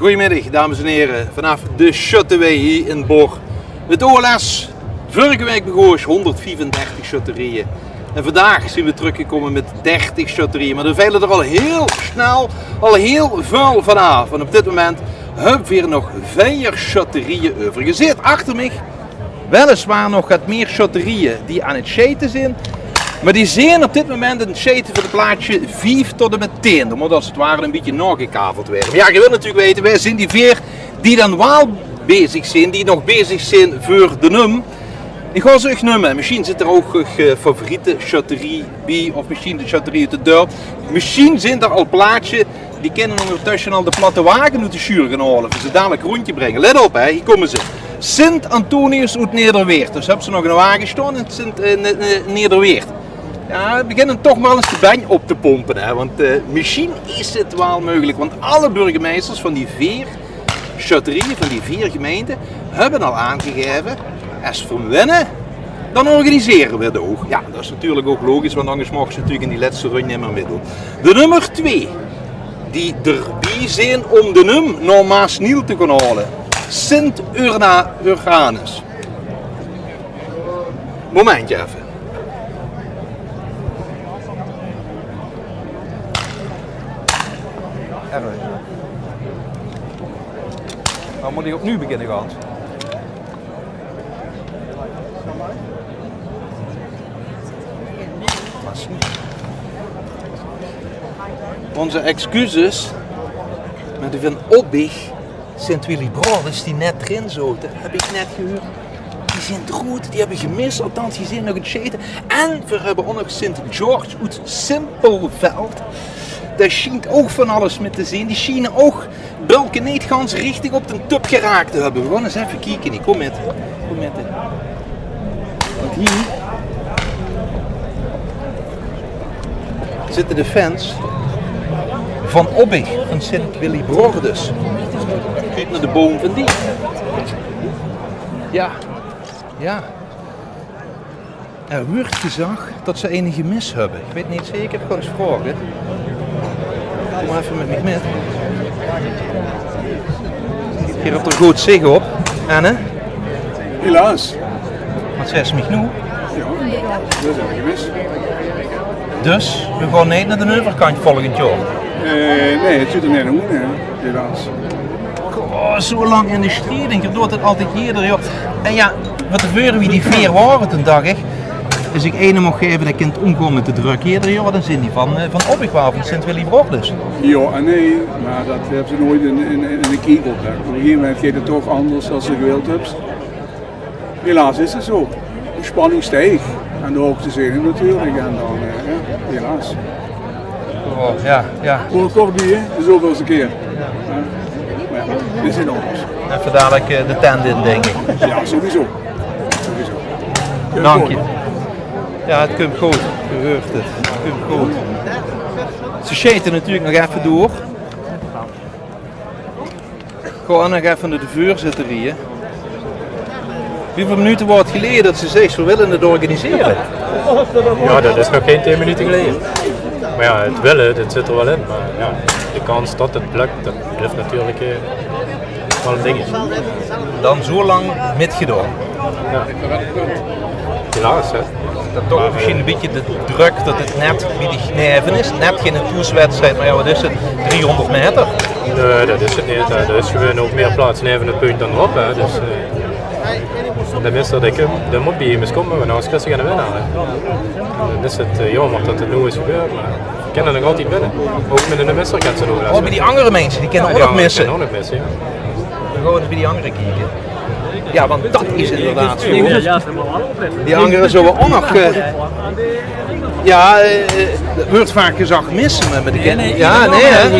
Goedemiddag dames en heren, vanaf de Schutterweg hier in Bor. Het OLS, vorige week begonnen 134 schutterieën. En vandaag zijn we teruggekomen met 30 schutterieën. Maar er veilen er al heel snel, al heel veel vanaf. En op dit moment hebben we weer nog 4 schutterieën over. Je ziet achter me weliswaar nog wat meer schutterieën die aan het shaten zijn. Maar die zijn op dit moment in het shaten voor het plaatje 5 tot en met 10. Omdat als het ware een beetje nagekaveld werden. Maar ja, je wilt natuurlijk weten, wij zijn die 4 die dan wel bezig zijn, die nog bezig zijn voor de num. Ik ga ze echt nummen. Misschien zit er ook een favoriete schutterie bij, of misschien de schutterie uit de deur. Misschien zijn er al plaatjes die kunnen ondertussen al de platte wagen uit de schuur gaan halen. Voor ze dadelijk rondje brengen. Let op, hè, hier komen ze. Sint Antonius uit Nederweert. Dus hebben ze nog een wagen staan in Nederweert. Ja, we beginnen toch maar eens de bang op te pompen. Hè, want misschien is het wel mogelijk. Want alle burgemeesters van die 4 schutterieën, van die 4 gemeenten, hebben al aangegeven. Als we winnen, dan organiseren we het ook. Ja, dat is natuurlijk ook logisch, want anders mogen ze natuurlijk in die laatste run niet meer meedoen. De nummer 2, die erbij zijn om de num naar Maasniel te gaan halen. Sint Urganus. Momentje even. Dan moet ik opnieuw beginnen gaan. Onze excuses, maar die van Obbig, Sint-Willy-Broers die net erin zoten, heb ik net gehoord. Die zijn goed, die hebben gemist, althans die zijn nog in het shaten. En we hebben ook nog Sint-George uit Simpelveld. Daar schijnt ook van alles mee te zien. Die schijnen ook bulken niet gans richtig op de tub geraakt te hebben. We gaan eens even kijken. Kom met. Kom met. Want hier zitten de fans van Obbig, van Sint-Willy-Broers. Kijk naar de boom van die. Ja, ja. Er wordt gezegd dat ze enige mis hebben. Ik weet niet zeker, ik ga eens vragen. Kom maar even met me mee. Hier hebt er goed zicht op. En hè? Helaas. Wat zei ze me nu? Ja, dat is een gemis. Dus, we gaan niet naar de overkant volgend jaar. Nee, het zit er net om, helaas. Oh, zo lang in de strijd, je doet het altijd hier. Joh. En ja, wat er wie die 4 waren toen dag ik. Dus ik ene mocht geven dat kind omgaan met de druk hier, joh, dan zijn die van Obbigwaal, van Sint-Willy-Broers. Ja en nee, maar dat hebben ze nooit in de kiek op. Op een gegeven moment gaat het toch anders dan ze gewild hebben. Helaas is het zo. De spanning stijgt. En de hoogtezenuw natuurlijk. En dan, helaas. Oh, ja, ja. Voor een kort bier, de zoveelste keer. Maar ja, dit is in orde. Even dadelijk de tent in, denk ik. Ja, sowieso. Dank je. Ja, het komt goed. Je hoort het. Het komt goed. Ze shaten natuurlijk nog even door. Gewoon nog even naar de vuur zitten hier. Hoeveel minuten wordt het geleden dat ze zich zo willen het organiseren? Ja, dat is nog geen 10 minuten geleden. Maar ja, het willen, dat zit er wel in. Maar ja, de kans dat het lukt, dat blijft natuurlijk wel een dingetje. Dan zo lang metgedaan. Ja. Helaas, hè. Dat toch misschien een beetje de druk dat het net bij die kneven is. Net geen toerswedstrijd, maar ja, wat is het? 300 meter? Nee, dat is het niet. Hè. Er is gewoon ook meer plaats neven het punt dan erop. Hè. Dus, de meester dat de moet bij hem eens komen, want anders kunnen ze gaan winnen. Hè. Dan is het jammer dat het nu is gebeurd, maar we kunnen nog altijd winnen. Ook met de meester kan ze nog. Oh, bij die andere mensen, die kennen ook nog missen. Die kennen ook nog missen, ja. Dan gaan we eens bij die anderen kijken. Ja, want dat is inderdaad zo. Die anderen zullen ook nog... dat wordt vaak gezegd missen met de kinderen. Ja, nee, hè.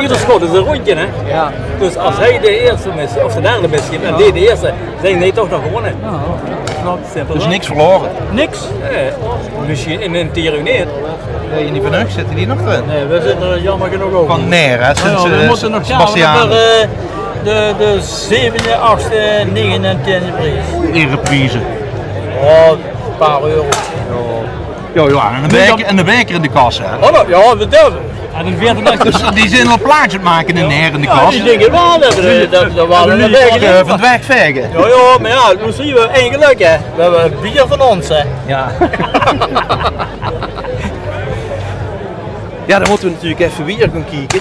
Ieder schot is een rondje, hè? Ja. Dus als hij de eerste missie, of de derde missie en die de eerste, zijn die toch nog gewonnen. Dus niks verloren. Niks. Misschien in een tiruneer. Nee, in die van Hug zitten die nog erin. Nee, we zitten er jammer genoeg over. Van Neer, hè, sinds we moeten nog Sebastiaan. De 7e, 8e, 9e en 10e prijs. In reprise. Oh, een paar euro. Ja, en de beker in de kas, hè. Oh, ja, we durven. En een 40 Dus die zijn al plaatjes het maken in de neer in de Ja, kas. die dingen wel hebben. Dat waren een beker. Van het wegvegen. Ja, maar ja, nu zien we één geluk, hè. We hebben bier van ons, hè. Ja. Ja, dan moeten we natuurlijk even weer gaan kijken.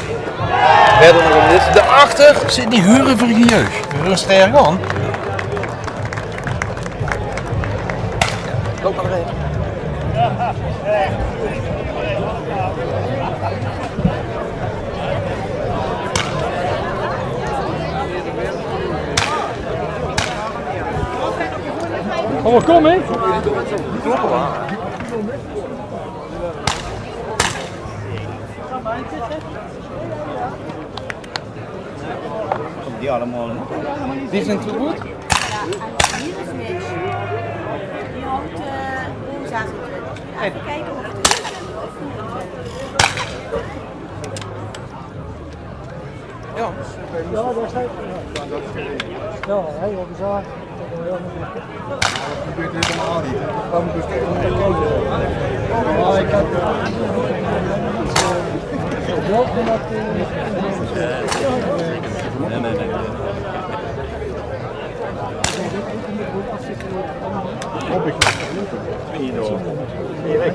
Verder nog om dit. Daarachter zit die hurenverige jeugd. Rust er aan. Loop maar even. Oh, kom hè. Die allemaal. Die zijn te goed? Hier is niks. Die houdt woensdag. Even kijken of het is. Ja. Ja, daar staat. Ja, heel bizar. Dat gebeurt helemaal niet. Maar ik had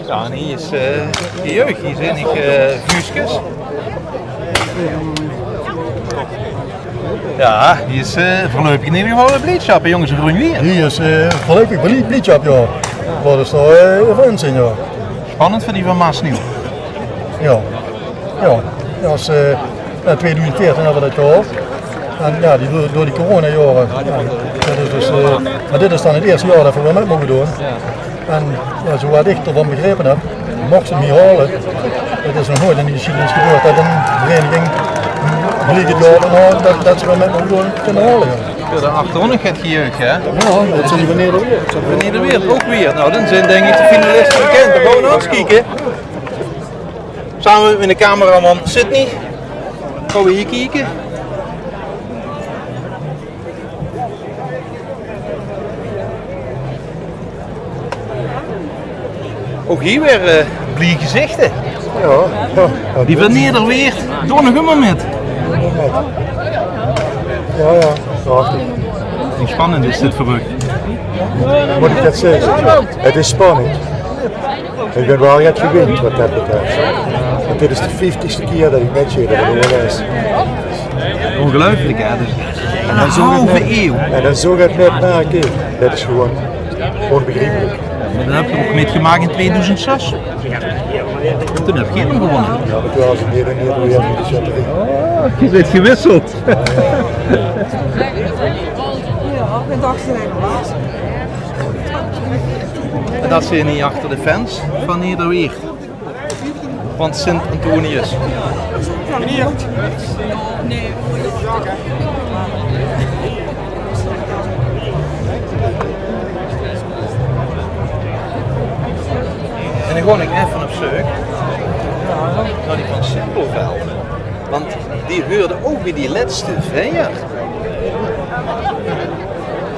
Ja, en hier is de jeugd. Hier zijn ik vuurtjes. Ja, hier is voorlopig in ieder geval een bleedschap, hè, jongens, een groen weer. Hier is voorlopig bliedschap, ja. Wat is nou voor inzien, ja. Spannend voor die van Maasnieuw. Ja. Ja, als 2014 hebben we dat gehad. En ja, door die coronajaren. Ja, dat is dus, maar dit is dan het eerste jaar dat we wel met mogen doen. En ja, zo wat ik ervan begrepen heb, mocht ze hem hier halen. Het is nog nooit in die geschiedenis gebeurd dat een vereniging gelijk het jaar dat ze wel met mogen doen kunnen halen. Ja. Daarachter nog het jeugd, hè? Ja, dat zijn die van Nederland. Van Nederland ook weer. Nou, dan zijn denk ik de finalisten bekend. Dan gaan we nog eens kijken. Samen met de cameraman Sydney. Gaan we hier kijken. Ook hier weer blije gezichten. Ja, Die van Nederweert, doe nog een moment. ja, prachtig. Hoe spannend is dit voor u? Moet ik dat zeggen? Het is spannend. Ik ben wel net gewend wat dat betreft. Want dit is de 50ste keer dat ik met je dat is. Ongelooflijk, hè? Dus een halve eeuw. En dan zo gaat net na een keer. Dat is gewoon onbegrijpelijk. Maar dan heb je ook meegemaakt in 2006. Toen heb je hem gewonnen. Ja, maar toen was het meer en meer door jou de chatterie. Je bent gewisseld. En dat zie je niet achter de fans van Nederweer. Van Sint-Antonius. En dan ga ik even op zoek naar die van Simpelveld. Want die huurde ook weer die laatste vinger.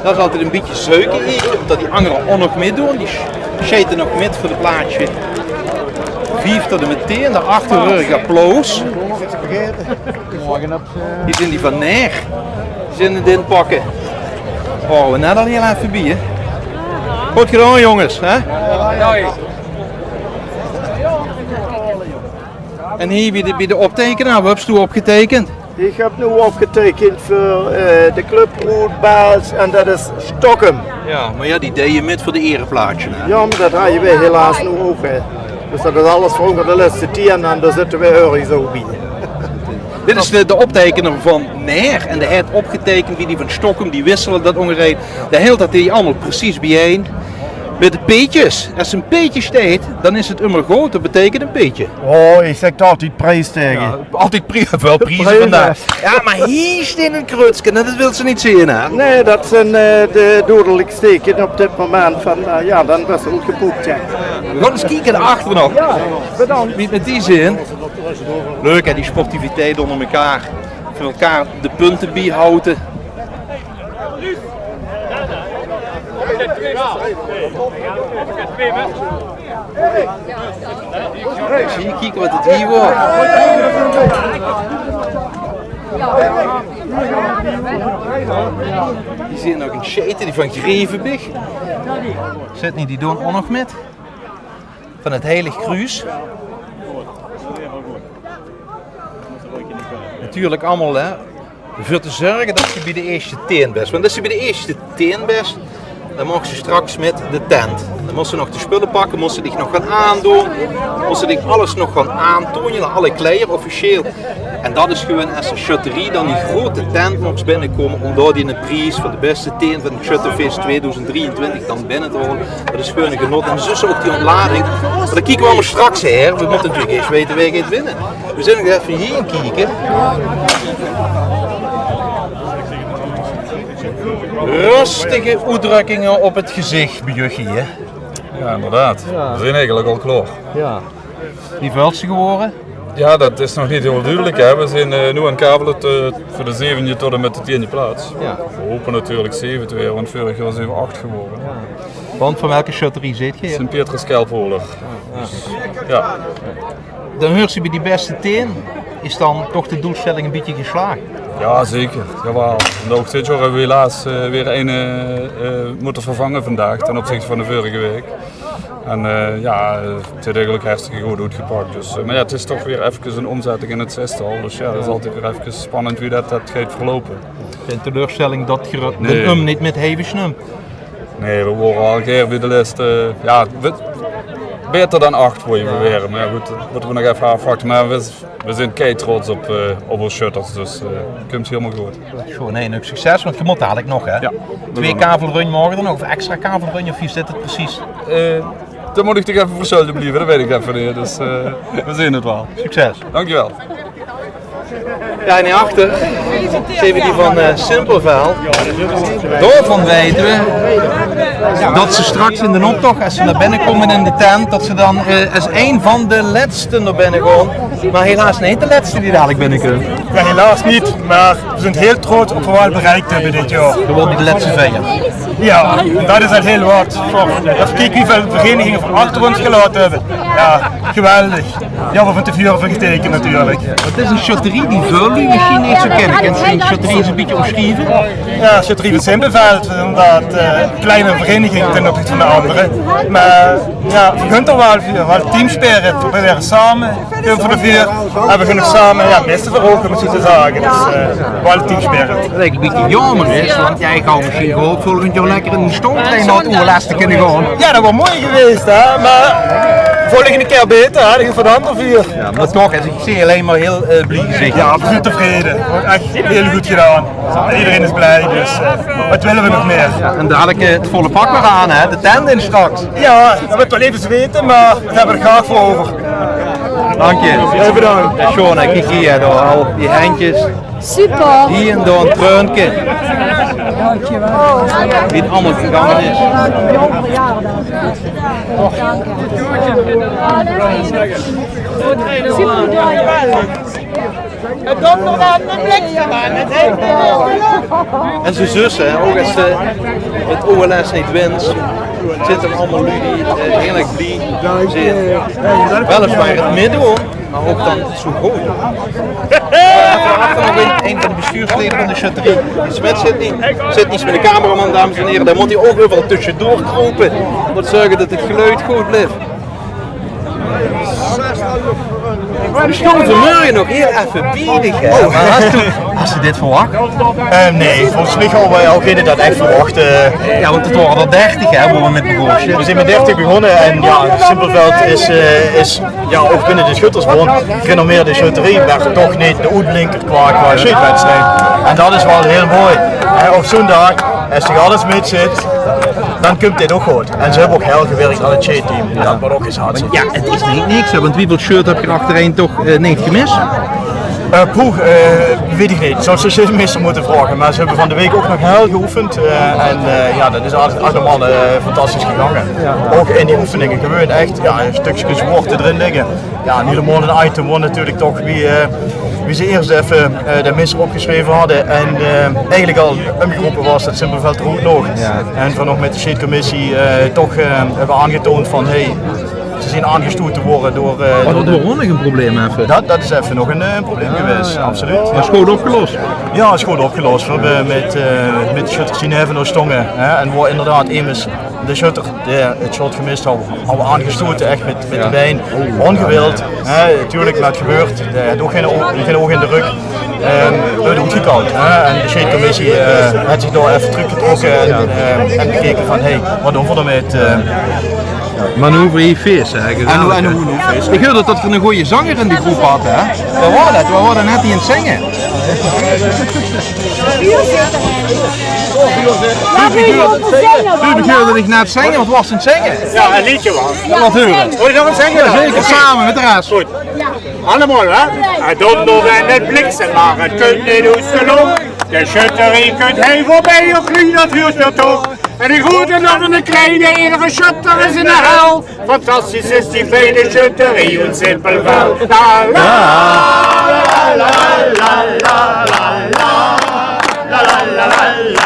Dat is altijd een beetje zeuken hier, omdat die anderen ook nog meedoen. Die scheten nog met voor het plaatje. Vief tot en meteen, daarachter rug applaus. Hier zijn die van Neer. Die zijn het inpakken. Oh, we net al heel even bij, hè. Goed gedaan, jongens, hè? En hier bij de optekenaar, wat heb je opgetekend? Ik heb nu opgetekend voor de club Oud-Baals en dat is Stockholm. Ja, maar ja, die deed je met voor de ereplaatje. Hè? Ja, maar dat had je weer helaas nu ook. Hè. Dus dat is alles voor de laatste 10 en daar zitten we heel zo bij. Dit is de optekener van Neer en de heeft opgetekend wie die van Stockholm, die wisselen dat ongeveer. De hele tijd die allemaal precies bijeen. Met de peetjes, als een peetje staat, dan is het immer groot, dat betekent een peetje. Oh, ik zeg altijd prijs tegen. Ja, altijd wel prijzen vandaag. Ja, maar hier staat een krutsje, dat wil ze niet zien, hè? Nee, dat zijn de dodelijke steken op dit moment van, ja, dan was het goed gepoept, ja. We gaan eens kijken daarachter nog. Ja, bedankt. Niet met die zin. Leuk hè, die sportiviteit onder elkaar. Voor elkaar de punten bijhouden. Zie je kijken wat het hier wordt. Hier zit nog een scheet die van Grevenbig. Zit niet die doen ook nog met. Van het Heilig Kruis. Natuurlijk allemaal hè, voor te zorgen dat ze bij de eerste teen best. Want als ze bij de eerste teen best, dan mogen ze straks met de tent. Dan moesten ze nog de spullen pakken, moesten ze zich nog gaan aandoen, moesten ze zich alles nog gaan aantonen, alle kleren officieel. En dat is gewoon als de shutterie dan die grote tent mocht binnenkomen om daar die een prijs voor de beste teen van het Shutterfest 2023 dan binnen te halen. Dat is gewoon een genot. En dus ook die ontlading. Maar dan kijken we allemaal straks her. We moeten natuurlijk eerst weten wie gaat winnen. We zullen nog even hier kijken. Rustige uitdrukkingen op het gezicht bij jullie, hè? Ja, inderdaad. We zijn eigenlijk al klaar. Ja. Wie vult ze geworden? Ja, dat is nog niet heel duidelijk. Hè. We zijn nu aan het kabelen voor de 7e tot en met de 10e plaats. Ja. We hopen natuurlijk 7 te weer, want vorig jaar zijn we 8 geworden. Ja. Want van welke shutterie zit je? Sint-Petrus-Kelpoler. Ja. Dus, ja. Dan hoort ze bij die beste teen. Is dan toch de doelstelling een beetje geslaagd? Ja, zeker. Jawel. En ook dit jaar hebben we helaas weer een moeten vervangen vandaag ten opzichte van de vorige week. En ja, het is eigenlijk hartstikke goed uitgepakt. Dus, maar ja, het is toch weer even een omzetting in het zestal. Dus ja, dat is altijd weer even spannend wie dat gaat verlopen. Geen teleurstelling dat je de niet met Hevesnum? Nee, we worden al keer bij de lijst. Ja, beter dan 8 voor je beweren. Maar ja, goed, dat moeten we nog even afwachten. Maar we zijn kei trots op onze shutters, dus het komt helemaal goed. Gewoon nee, nog succes, want je moet dadelijk nog hè? Ja. 2 kavelrun morgen dan nog, of extra kavelrun, of wie zit het precies? Dan moet ik toch even verschuldigd blijven, dat weet ik even niet. Dus we zien het wel. Succes. Dankjewel. Ja, en hierachter zien we die van Simpelveld. Daarvan weten we dat ze straks in de optocht, als ze naar binnen komen in de tent, dat ze dan als een van de laatste naar binnen gaan. Maar helaas niet de laatste die dadelijk binnenkomt. Ja, helaas niet, maar we zijn heel trots op wat we bereikt hebben dit jaar. Gewoon die de laatste vinger. Ja, en dat is al heel wat. Even kijken hoeveel verenigingen van achter ons gelaten hebben. Ja, geweldig. Ja, we van te vuur van getekend natuurlijk. Het is een shutterie die veel die misschien niet zo kennen. Kent je shutterie is een beetje omschreven? Ja, shutterie van Simpelveld, inderdaad kleine vereniging ten opzichte van de andere. Maar ja, we kunnen er wel teamspirit. We proberen samen, voor de vier, en we kunnen samen ja, meeste verhogen, moet je te zeggen. Dus wel teamspirit. Wat eigenlijk een beetje jammer is, want jij gaat misschien gewoon volgend jaar lekker in de stoomtrein naar het oerlaatste kunnen gaan. Ja, dat was mooi geweest, hè? Maar volgende keer beter, hè? Dat is voor de andere vier. Ja, maar toch, ik zie alleen maar heel blij gezicht. Ja, we zijn tevreden. Echt heel goed gedaan. Iedereen is blij, dus wat willen we nog meer? Ja, en dadelijk het volle pak weer aan, hè? De tent in straks. Ja, dat wordt wel even zweten, maar we hebben er graag voor over. Dank je. Heel bedankt. Ja, Sean, kijk hier, door al die handjes. Super. Hier en door een treunke. Dankjewel. Wie het allemaal gegangen is. Het komt nog aan een blik gedaan. En zijn zus, hè, ook als het OLS niet wint, zitten allemaal lui die heerlijk blij zijn. Weliswaar het midden, maar ook dan zo goed. Achter nog een van de bestuursleden van de shutterie. Die Smit zit niet met de cameraman, dames en heren. Daar moet hij ook overal tussendoor kropen. Om te zorgen dat het geluid goed blijft. De stoom vermurren nog heel even biedig, hè? Maar hast je dit verwacht? Nee, volgens mij gaan wij ook niet dat echt verwachten. Ja, want het waren er 30 hè, waar we met begonnen. We zijn met 30 begonnen en ja, Simpelveld is ja, ook binnen de schuttersbond gerenommeerde shutterie, maar toch niet de uitblinker qua shootwedstrijd. En dat is wel heel mooi. Op zo'n dag, als er alles mee zit, dan komt dit ook goed. En ze hebben ook heel gewerkt aan het shade-team. Dat wordt ook eens hard. Ja, het is niet niks, want wieveel shirt heb je achtereen toch niet gemist? Weet ik niet. Zou ze meester moeten vragen. Maar ze hebben van de week ook nog heel geoefend. En ja, dat is allemaal fantastisch gegaan. Ook in die oefeningen gewoon echt ja, stukjes worten erin liggen. Ja, en helemaal een item wordt natuurlijk toch wie wie ze eerst even de misser opgeschreven hadden en eigenlijk al omgeroepen was dat Simpelveld er ook nog. Ja. En van nog met de sheetcommissie toch hebben aangetoond van hey, ze zijn aangestuurd te worden door... dat was nog een probleem even. Dat is even nog een probleem geweest, absoluut. Maar is goed opgelost? Ja, is goed opgelost. We hebben met de shutters zien even nog stongen. En waar inderdaad immers de shutter het shot gemist hadden we aangestoten echt met de been. Ongewild, natuurlijk, maar het gebeurt. Hij had ook geen oog in de rug. Uit de hoed gekauwd. En de sheetcommissie had zich daar even teruggetrokken en bekeken van hey, wat doen we ermee? Manoeuvre hier feest eigenlijk. Ik hoorde dat er een goede zanger in die groep had, hè? We waren net hier aan het zingen. U hoorde niet net zingen, wat was het zingen? Ja, een liedje was. Wat horen? Wil je nog wat zingen? Ja, zeker, samen met de rest. Goed. Allemaal, hè? Het dondert en het bliksem, maar het kunt niet hoesten. De shutterie kunt hij voorbij, of nu dat huurt er toch. En die grote nog een kleine enige shutter is in de hel. Fantastisch is die fijne shutterie, een simpel wel. La la la la la la la la la la la la.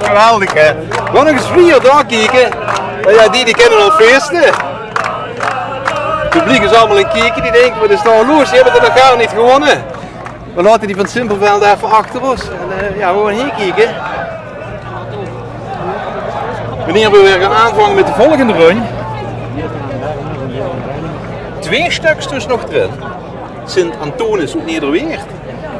Geweldig, hè? Wat nog eens 4 daar kijken. Ja, die kennen al feesten. Het publiek is allemaal een kijken die denkt, wat is nou los? Die hebben er nog gar niet gewonnen. We laten die van Simpelveld even achter ons. En ja, we gaan hier kijken. Wanneer we weer gaan aanvangen met de volgende run. 2 stuks dus nog erin. Sint-Antonis uit Nederweert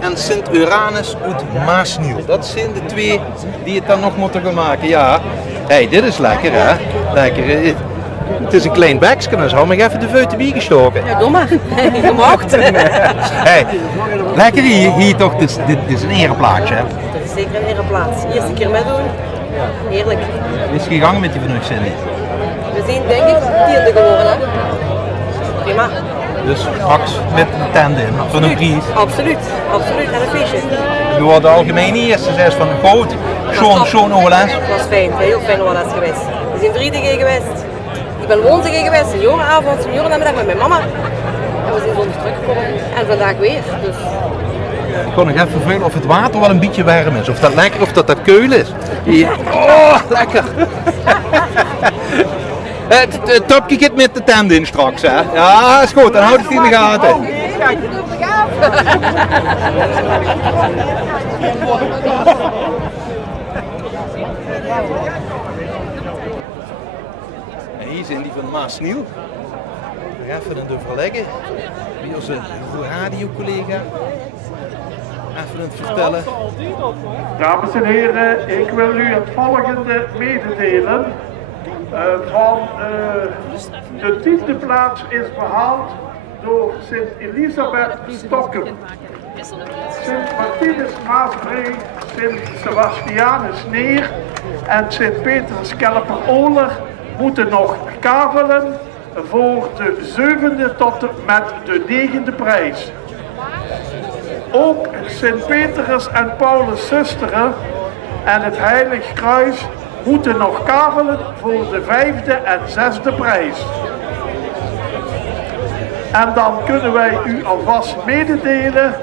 en Sint-Uranus uit Maasnieuw. Dat zijn de 2 die het dan nog moeten gaan maken. Ja, hey, dit is lekker, hè? Lekker. Het is een klein bekje, dus hou me even de vuiten bijgestoken. Ja, doe maar. Je mag. Hey, lekker hier toch, dit is een ereplaatje, hè? Dat is zeker een ereplaats. Eerste keer meedoen. Heerlijk. Is het gegaan met die van Cindy? We zijn denk ik 10e geworden, hè? Prima. Dus straks met de tanden in, van een prijs. Absoluut, absoluut. En een feestje. We worden algemeen eerste 6 van groot. Zo'n OLS. Het was fijn, heel fijn OLS geweest. We zijn 3 keer geweest. Ik ben woensdag geweest, een jongenavond, een jongennamiddag met mijn mama. En we zijn zondag teruggekomen. En vandaag weer. Dus. Ik kon nog even vullen of het water wel een beetje warm is. Of dat lekker of dat keul is. Ja. Oh, lekker. Het topje gaat met de tanden in straks, hè? Ja, is goed, dan houdt het in de gaten. Hier zijn die van Maasnieuw. We gaan even een overleggen. Wie onze radiocollega. Even het vertellen. Dames en heren, ik wil u het volgende mededelen. De 10e plaats is behaald door Sint-Elisabeth Stokkem. Sint-Martinus Maasbree, Sint-Sebastianus Neer en Sint-Petrus Kelper-Oler moeten nog kavelen voor de 7e tot met de 9e prijs. Ook Sint-Petrus en Paulus Zusteren en het Heilig Kruis moeten nog kavelen voor de 5e en 6e prijs. En dan kunnen wij u alvast mededelen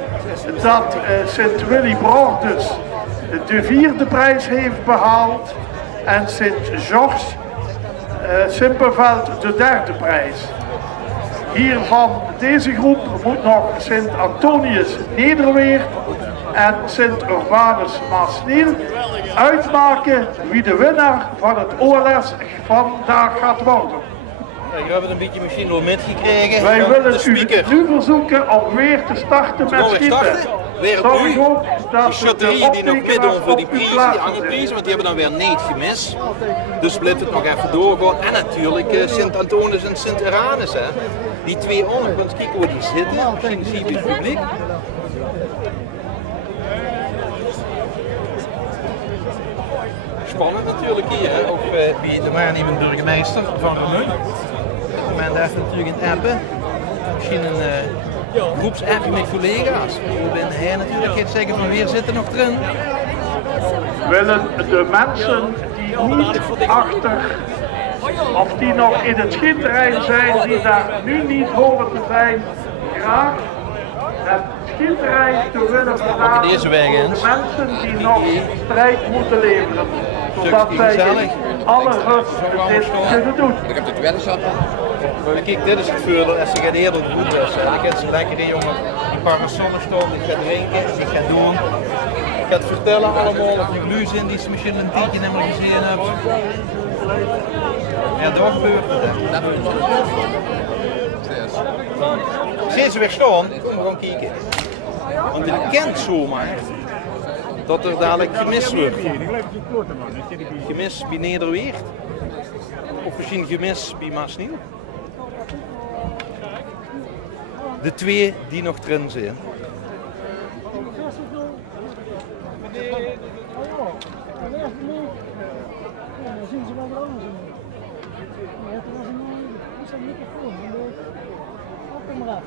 dat Sint-Willy Broordus de 4e prijs heeft behaald en Sint-Georges Simpelveld de 3e prijs. Hier van deze groep moet nog Sint-Antonius Nederweert en Sint-Urbanus Maasniel uitmaken wie de winnaar van het OLS vandaag gaat worden. Je hebt een beetje misschien nog metgekregen. Wij willen u nu verzoeken om weer te starten met schieten. Weer opnieuw. Die shotterie die nog meedoen voor die prijzen, die angelprijzen, want die hebben dan weer niet gemist. Dus blijft het nog even doorgaan. En natuurlijk Sint-Antonis en Sint-Uranus. Die 2 onder, want kijken waar die zitten. Misschien zie je het publiek. Spannend natuurlijk hier, hè? Ook bij de waarnemend burgemeester van Remun. Men daar natuurlijk in het appen. Misschien een groepsapp met collega's. We zijn hij natuurlijk gaat zeggen van wie zitten nog erin. Willen de mensen die niet achter of die nog in het schietterrein zijn, die daar nu niet horen te zijn, graag het schietterrein te willen verlaten deze weg voor de mensen die nog strijd moeten leveren, zodat zij in alle rust dit kunnen doen. Ik heb het wel eens gehad. Kijk, dit is het voordeel als je gaat eerder goed is. Ik heb zo lekker die jongen die parasolen staan, ik ga drinken, ik ga doen. Ik ga het vertellen allemaal of die gluus in die ze misschien een tientje helemaal gezien hebben. Ja, daar gebeurt het. Zie ze weer staan, kom gewoon kijken. Want je kent zomaar dat er dadelijk gemist wordt. Gemis bij Nederweert. Of misschien gemis bij Maasnieuw. De twee die nog erin zijn. Dan zien ze wel weer anders in. Maar het was een microfoon. Kom maar af.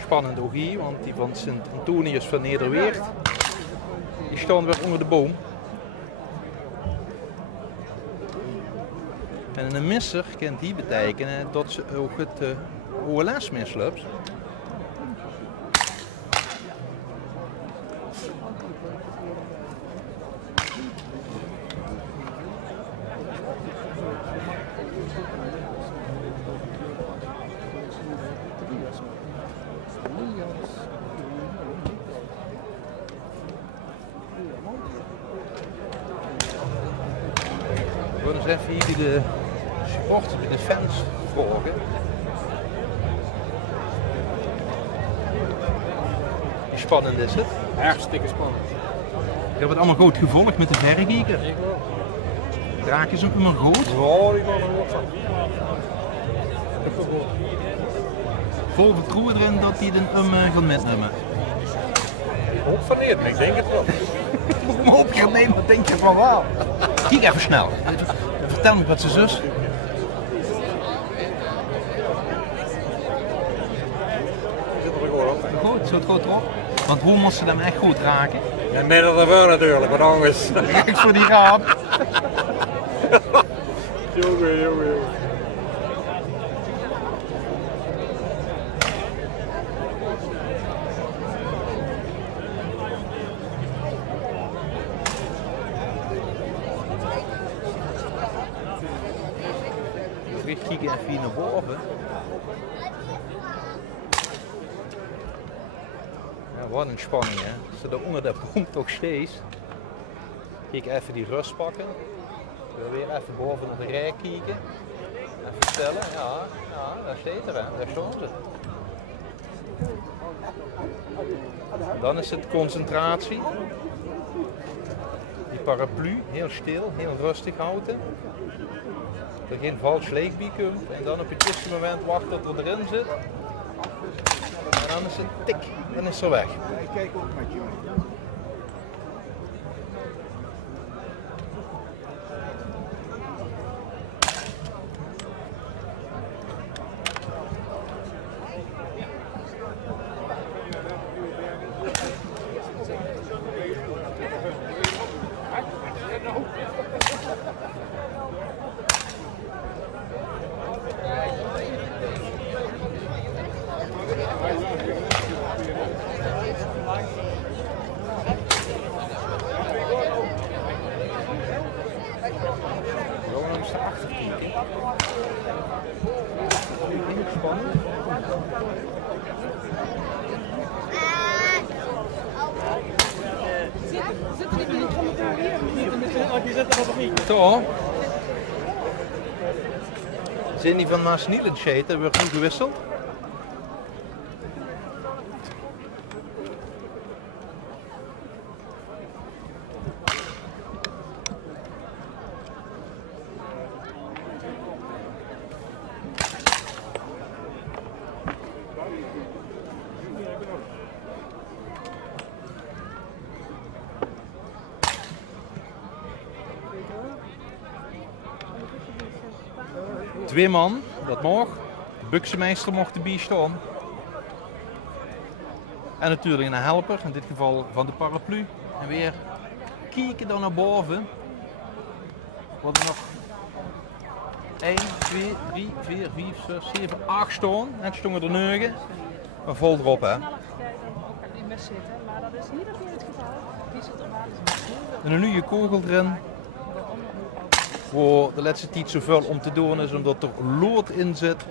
Spannend ook hier, want die van Sint Antonius van Nederweert, die staan weer onder de boom. En een misser kan die betekenen dat ze ook het OLS misloopt. We gaan eens even hier de supporters, de fans vragen. Hoe spannend is het? Hartstikke spannend. Je hebt het allemaal goed gevolgd met de verrekijker. Raken ze ook immer goed? Ja, die gaan er ook van. Vol vertrouwen erin dat hij de gaat metnemen. Ook van niet, ik denk het wel. Maar op je nemen, wat denk je van wel? Kijk even snel. Vertel me wat zijn zus. Goed, zo het goed erop. Want hoe moest ze hem echt goed raken? Ja, minder dan wel natuurlijk, wat anders. Recht voor die raap. Jongen. Kijk even hier naar boven. Ja, wat een spanning hè. Ze daar onder de boom toch steeds. Kijk even die rust pakken. Weer even boven naar de rij kijken. Even stellen. Ja, daar staat er hè. Daar staan ze. Dan is het concentratie. Die paraplu, heel stil, heel rustig houden. Dat er geen vals leeg bij komt. En dan op het juiste moment wachten tot er erin zit. En dan is het tik en is er weg. Ik kijk ook met je. Zo. Zijn die van Maasniel en Shade, hebben we nu gewisseld? Twee man, dat mag. De buksemeester mocht erbij staan. En natuurlijk een helper, in dit geval van de paraplu. En weer kijken dan naar boven. Wat er nog 1, 2, 3, 4, 5, 6, 7, 8 staan. En het stonden er 9. Maar vol erop hè. Maar dat is niet het geval. Die zit er maar En een nieuwe kogel erin. Waar de laatste tijd zoveel om te doen is, omdat er lood in zit.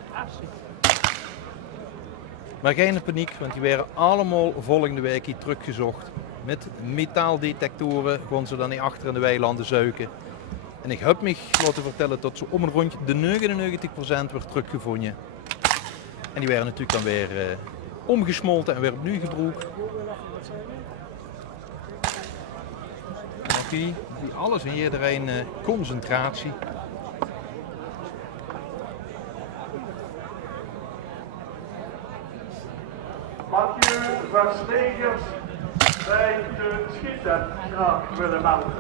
Maar geen paniek, want die werden allemaal volgende week hier teruggezocht. Met metaaldetectoren gaan ze dan niet achter in de weilanden zuiken. En ik heb me laten vertellen dat zo om en rond de 99% wordt teruggevonden. En die werden natuurlijk dan weer omgesmolten en weer opnieuw gebruikt. Die alles en iedereen concentratie. Mathieu Verstegers bij de schieten graag willen melden.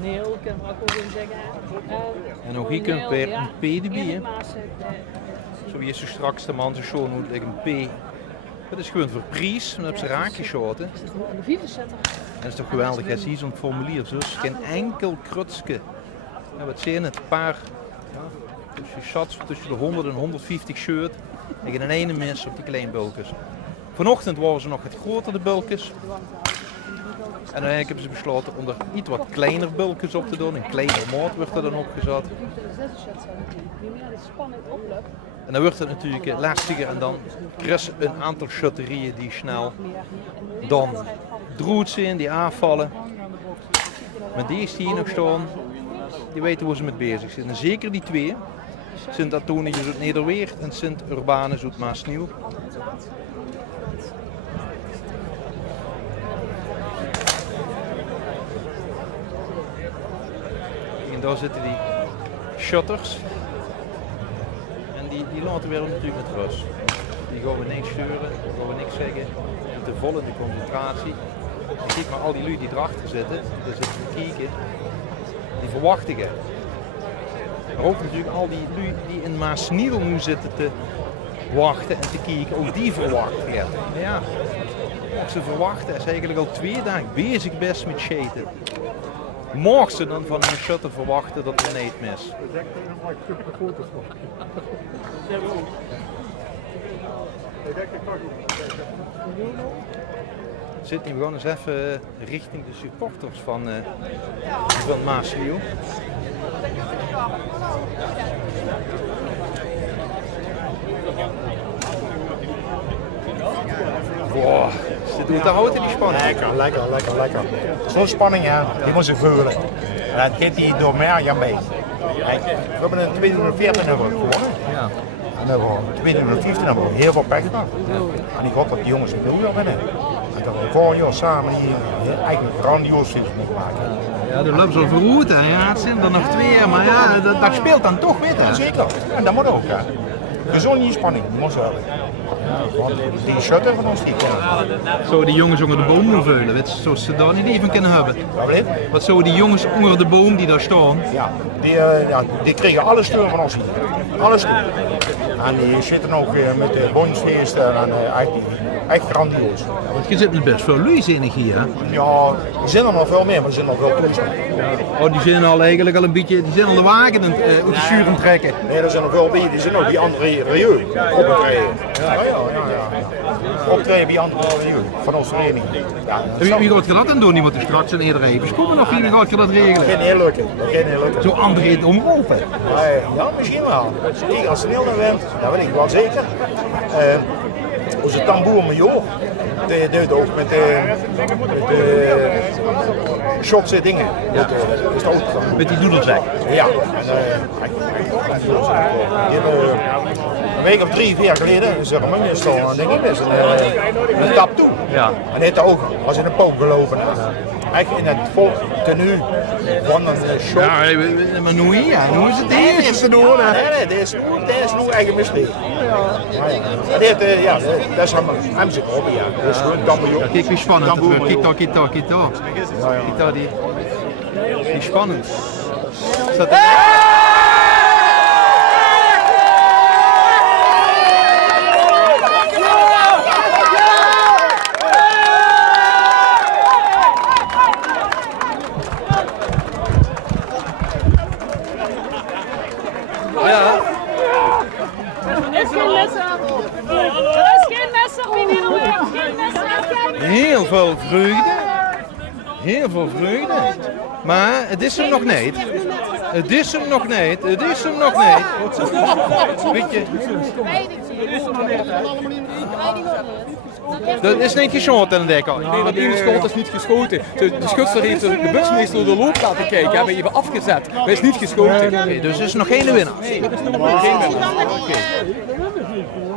Neel, kan ik ook in zeggen. En ook hier kun je weer een P erbij. Zo is er straks de man te showen hoe het een P. Dat is gewoon voor prijs, dan hebben ze raakgeschoten. En dat is toch geweldig, je ziet zo'n formulier, dus geen enkel krutske. Ja, wat zijn het? Een paar, tussen de 100 en 150 shirt. En geen ene mis op die kleine bulkjes. Vanochtend waren ze nog het grotere bulkjes. En uiteindelijk hebben ze besloten om er iets wat kleiner bulkjes op te doen. Een kleiner maat wordt er dan opgezet. En dan wordt het natuurlijk lastiger en dan krijg je een aantal shotterieën die snel dan droed zijn, die aanvallen. Maar deze die hier nog staan, die weten hoe ze mee bezig zijn. En zeker die twee, Sint-Antonius uit Nederweert en Sint-Urbanus uit Maasniel. En daar zitten die shutters. Die laten we natuurlijk met rust. Die gaan we niks sturen, die gaan we niks zeggen. En te vol in de concentratie. Je ziet maar al die lui die erachter zitten, daar zitten te kijken, die verwachten je. Maar ook natuurlijk al die lui die in Maasniel nu zitten te wachten en te kijken, ook die verwachten je. Maar ja, als ze verwachten is eigenlijk al 2 dagen bezig best met shaten. Mocht ze dan van een shutter verwachten dat er niet mis. Sydney, we gaan eens even richting de supporters van Maasniel. Wow, ze doet de houten die spanning. Lekker. Zo'n spanning, ja, die moet ze voelen. En dat gaat die door mij aan mee. We hebben in 2014 gewonnen. Ja. En dan hebben we 2015 hebben we heel veel pech gehad. En ik hoop dat die jongens het heel wel winnen. En dat we vorig jaar samen hier eigenlijk grandioos films moeten maken. Ja, de loopt zo verroerd, hè. Ja, het zijn er nog 2 jaar, maar ja, dat speelt dan toch weer. Hè? Zeker, en dat moet ook. Ja. Gezonde spanning, moet ze hebben. Want die shutter van ons die kennen. Zo die jongens onder de boom moeten veulen, weet je, zoals ze daar niet even kunnen hebben. Wat zo die jongens onder de boom die daar staan? Ja, die kregen alle steun van ons hier. Alle steun. En die zitten ook met de bondsfeesten en echt grandioos. Want je zit met best veel luizinnig hier, hè? Ja, er zijn er nog veel meer, maar er zijn nog veel toestanden. Oh, die zijn al eigenlijk al een beetje, die zijn al de wagen uit de zuur trekken. Nee, er zijn nog veel bij, die zijn ook die andere rieu optreden. Ja. Optreden bij andere rieu van onze vereniging. Ja, wie gaat je dat dan doen? Niemand is straks een eerder even komen of wie gaat je dat regelen? Geen heel lukken. Zo André het omroepen? Ja, misschien wel. Als ze heel naar wint, dat weet ik wel zeker. onze tamboer major. Die deed ook met de Schotse dingen. Is dat ook met die doedelzak? Ja. Die hebben een week of 3, 4 geleden een ceremonie is toch een ding geweest. Een tap toe. Ja. En heeft ook als in een pook gelopen. Eigenlijk in het vol tenue van een shop. Ja, maar nu is het Nee, dit is te doen. Nee, dit is nu eigen mysterie. Ja, dat is hem zit op, ja. Dat is gewoon tamboer. Ja, kijk wie spannend het wordt. Kijk daar. Kijk daar, die spannend. Is dat heel veel vreugde. Heel veel vreugde. Maar het is hem nog niet. Het is hem nog niet. Het is hem nog niet. Weet je. Dat is niet geschoten in de dek. Nee, dat ene schot is niet geschoten. De schutster heeft de buksmeester de loop laten kijken. Hebben even afgezet. Hij is niet geschoten. Okay, dus het is nog geen winnaar. Nee, dat is nog geen winnaar.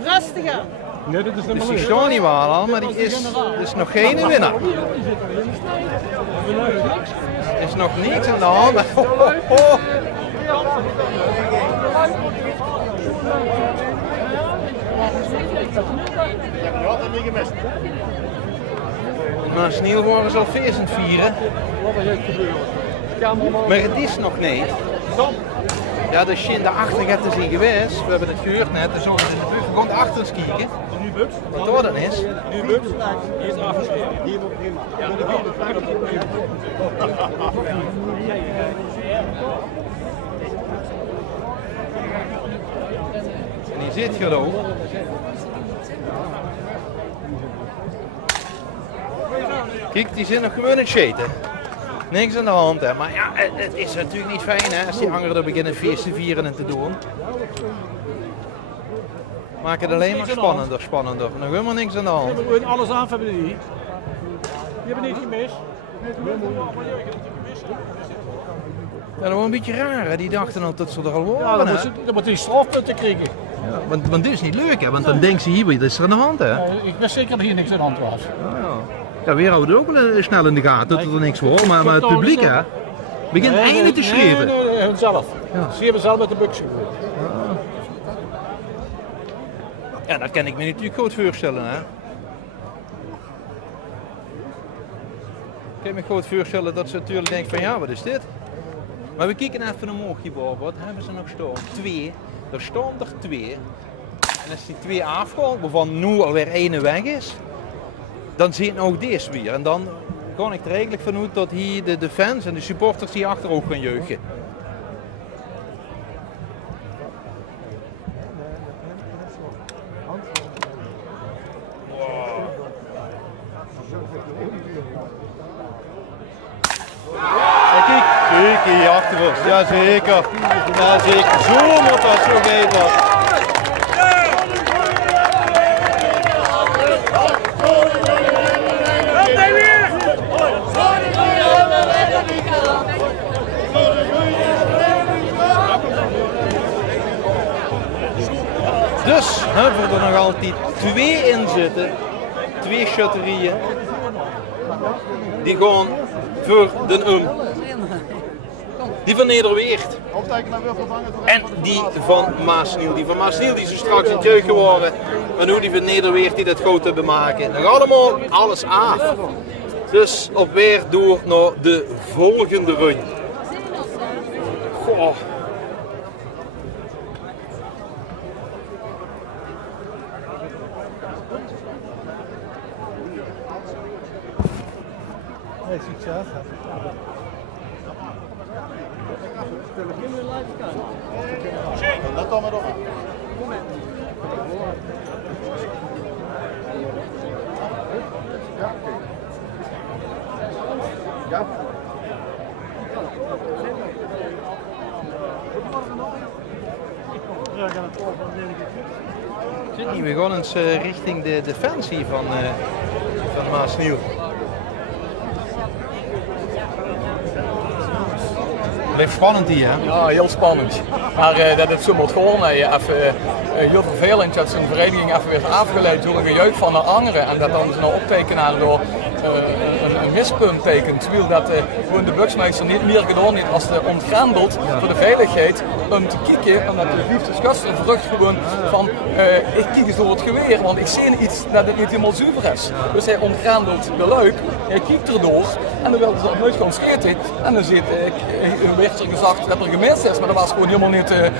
Rustiger. Nee, dat is dus die staan niet wel al, maar die is nog geen winnaar. Er is nog niks aan de hand. Maar Sneeuw worden ze al feest aan het vieren. Maar het is nog niet. Ja, de Shin daarachter gaat te zien geweest. We hebben het gehoord net. Dus in de bus komt achter ons kijken. Wat dat dan is. Nu Bux. Hier is afgeschreven. Hier wordt prima. En die zit geloof. Kijk, die zijn nog gewoon aan het shaten. Niks aan de hand, hè. Maar ja, het is natuurlijk niet fijn hè, als die angeren beginnen feest te vieren en te doen. Maak het alleen maar spannender. Nog helemaal niks aan de hand. We hebben alles aan, hebben die. Die hebben niet gemist. Ja, dat was een beetje raar, hè. Die dachten al dat ze er al waren. Ja, dan moet die strafpunten krijgen. Ja, want dit is niet leuk, hè, want dan denken ze hier, wat is er aan de hand, hè? Ik wist zeker dat hier niks aan de hand was. Ja, weer houden we ook wel snel in de gaten dat er niks wordt, maar het publiek, hè, begint eindelijk te schreeuwen. Nee, hunzelf. Ja. Ze hebben zelf met de buks gebeurd. Ja, dat kan ik me natuurlijk goed voorstellen, hè. Ik kan me goed voorstellen dat ze natuurlijk denken van, ja, wat is dit? Maar we kijken even omhoog hierboven, wat hebben ze nog staan? 2. Er staan er 2. En als die 2 afgaan, waarvan nu alweer 1 weg is, dan zit ook deze weer. En dan kan ik er eigenlijk vanuit dat hier de fans en de supporters hier achter ook gaan juichen. Kijk hier achter ons, jazeker. Jazeker, zo moet dat, zo gaat dat. Dus hebben we er nog altijd 2 in zitten, 2 shutterieën. Die gaan voor de die van Nederweert. En die van Maasniel. Die van Maasniel die ze straks in het jeugd geworden. Maar nu die van Nederweert die dat goed hebben maken. Nog allemaal alles af. Dus op weer door naar de volgende run. Goh. Hey, succes. Dat dan maar op. Ja. Ja, We gaan eens richting de defensie van Maasnieuw. Blijft spannend hier, hè? Ja, heel spannend. Maar dat het zo moet gewoon. Heel vervelend dat zijn vereniging even weer afgeleid door een gejuich van de anderen. En dat dan ze nou optekenen door een mispunt tekent. Terwijl dat gewoon de burgemeester niet meer gedaan heeft als de ontgrendeld voor de veiligheid om te kijken. En dat de liefde gasten verrucht gewoon van ik kijk eens door het geweer, want ik zie iets dat het niet helemaal zuiver is. Dus hij ontgrendelt de luik, hij kijkt erdoor en dan wilde ze het nooit gaan schieten. En dan werd er gezegd dat er gemist is, maar dat was gewoon helemaal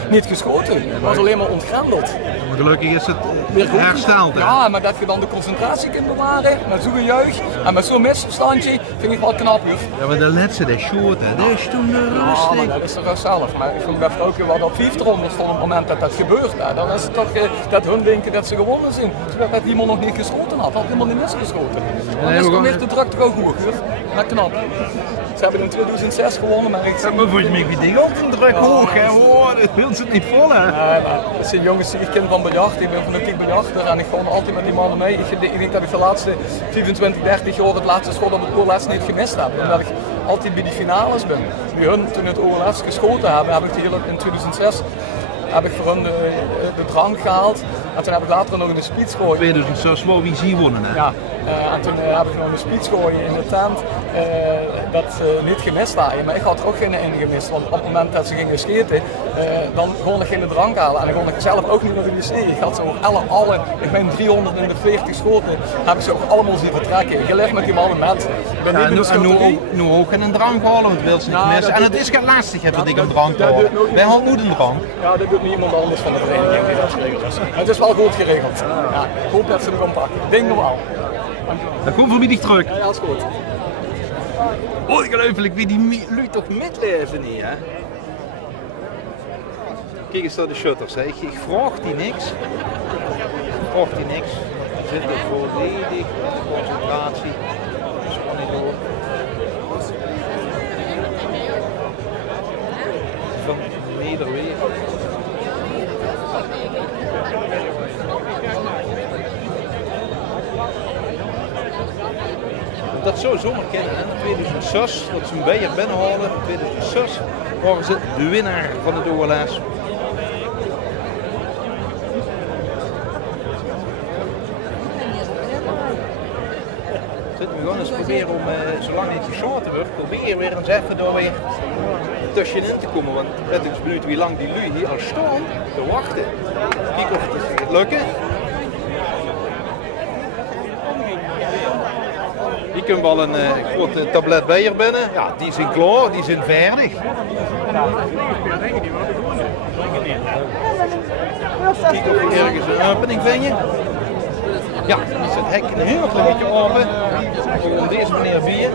niet geschoten. Het was alleen maar ontgrendeld. Maar gelukkig is het hersteld. Ja, maar dat je dan de concentratie kunt bewaren met zo'n gejuich en met zo'n misverstandje vind ik wel knap. Ja, maar de laatste, dat short, dat is toen rustig. Ja, maar dat is de rust zelf. Maar ik vind dat ook wat op 5 eronder stond op het moment dat dat gebeurt. Dan is het toch dat hun denken dat ze gewonnen zijn. Terwijl dat iemand nog niet geschoten had helemaal niet misgeschoten. Dan is het weer de druk er ook hoog. Maar knap. Ze hebben in 2006 gewonnen, maar ik zeg... Maar volgens mij die ook een druk hoog, hè? Oh, dat wil ze het niet vol, hè? Nee, maar het zijn jongens, ik ken van biljart, ik ben van de team biljarter en ik ga altijd met die mannen mee. Ik denk dat ik de laatste 25, 30 jaar het laatste schot op het OLS niet gemist heb. Omdat ik altijd bij die finales ben. Bij hun, toen het OLS geschoten hebben, heb ik die in 2006 heb ik voor hun de drank gehaald. En toen heb ik later nog een speech gegooid. 2006 wou wie zie wonnen, hè? Ja, en toen heb ik nog een speech gegooid in de tent dat niet gemist hadden. Maar ik had er ook geen ene gemist, want op het moment dat ze gingen schieten, dan kon ik geen drank halen. En dan kon ik zelf ook niet naar de wc. Ik had ze ook ik ben 340 schoten, heb ik ze ook allemaal zien vertrekken. Je ligt met die mannen met. Ik ben niet nu ook geen drank halen, want wil ze niet missen. En het is geen lastig, hè, dat ik een drank haal. Wij halen moet een drank. Ja, dat doet niemand anders van de vereniging die dat geregeld is. Het is wel goed geregeld. Ja, ik hoop dat ze hem gaan pakken. Ik denk nog wel. Dat komt voor mij niet terug. Ja, dat is goed. Ongelooflijk wie die lui toch mitleven hier, hè? Kijk eens naar de shutters, hè. Ik vraag die niks. Ze zitten volledig in concentratie. Spanning door. Van Nederweer. Dat zou zomaar kennen, hè? 2006, dat ze een bijer binnenhalen. 2006 waren ze de winnaar van het OLS. We gaan eens proberen om, zolang het geschoten wordt, proberen weer eens even door weer tussenin te komen. Want ik ben dus benieuwd wie lang die lui hier al staan te wachten. Kijk of het gaat lukken. Die kunnen wel een groot tablet bijer binnen. Ja, die zijn klaar, die zijn verdig. Kijk of je ergens een opening vind je. Ja, dan is het hek een heel klein beetje open. Gewoon deze meneer bier.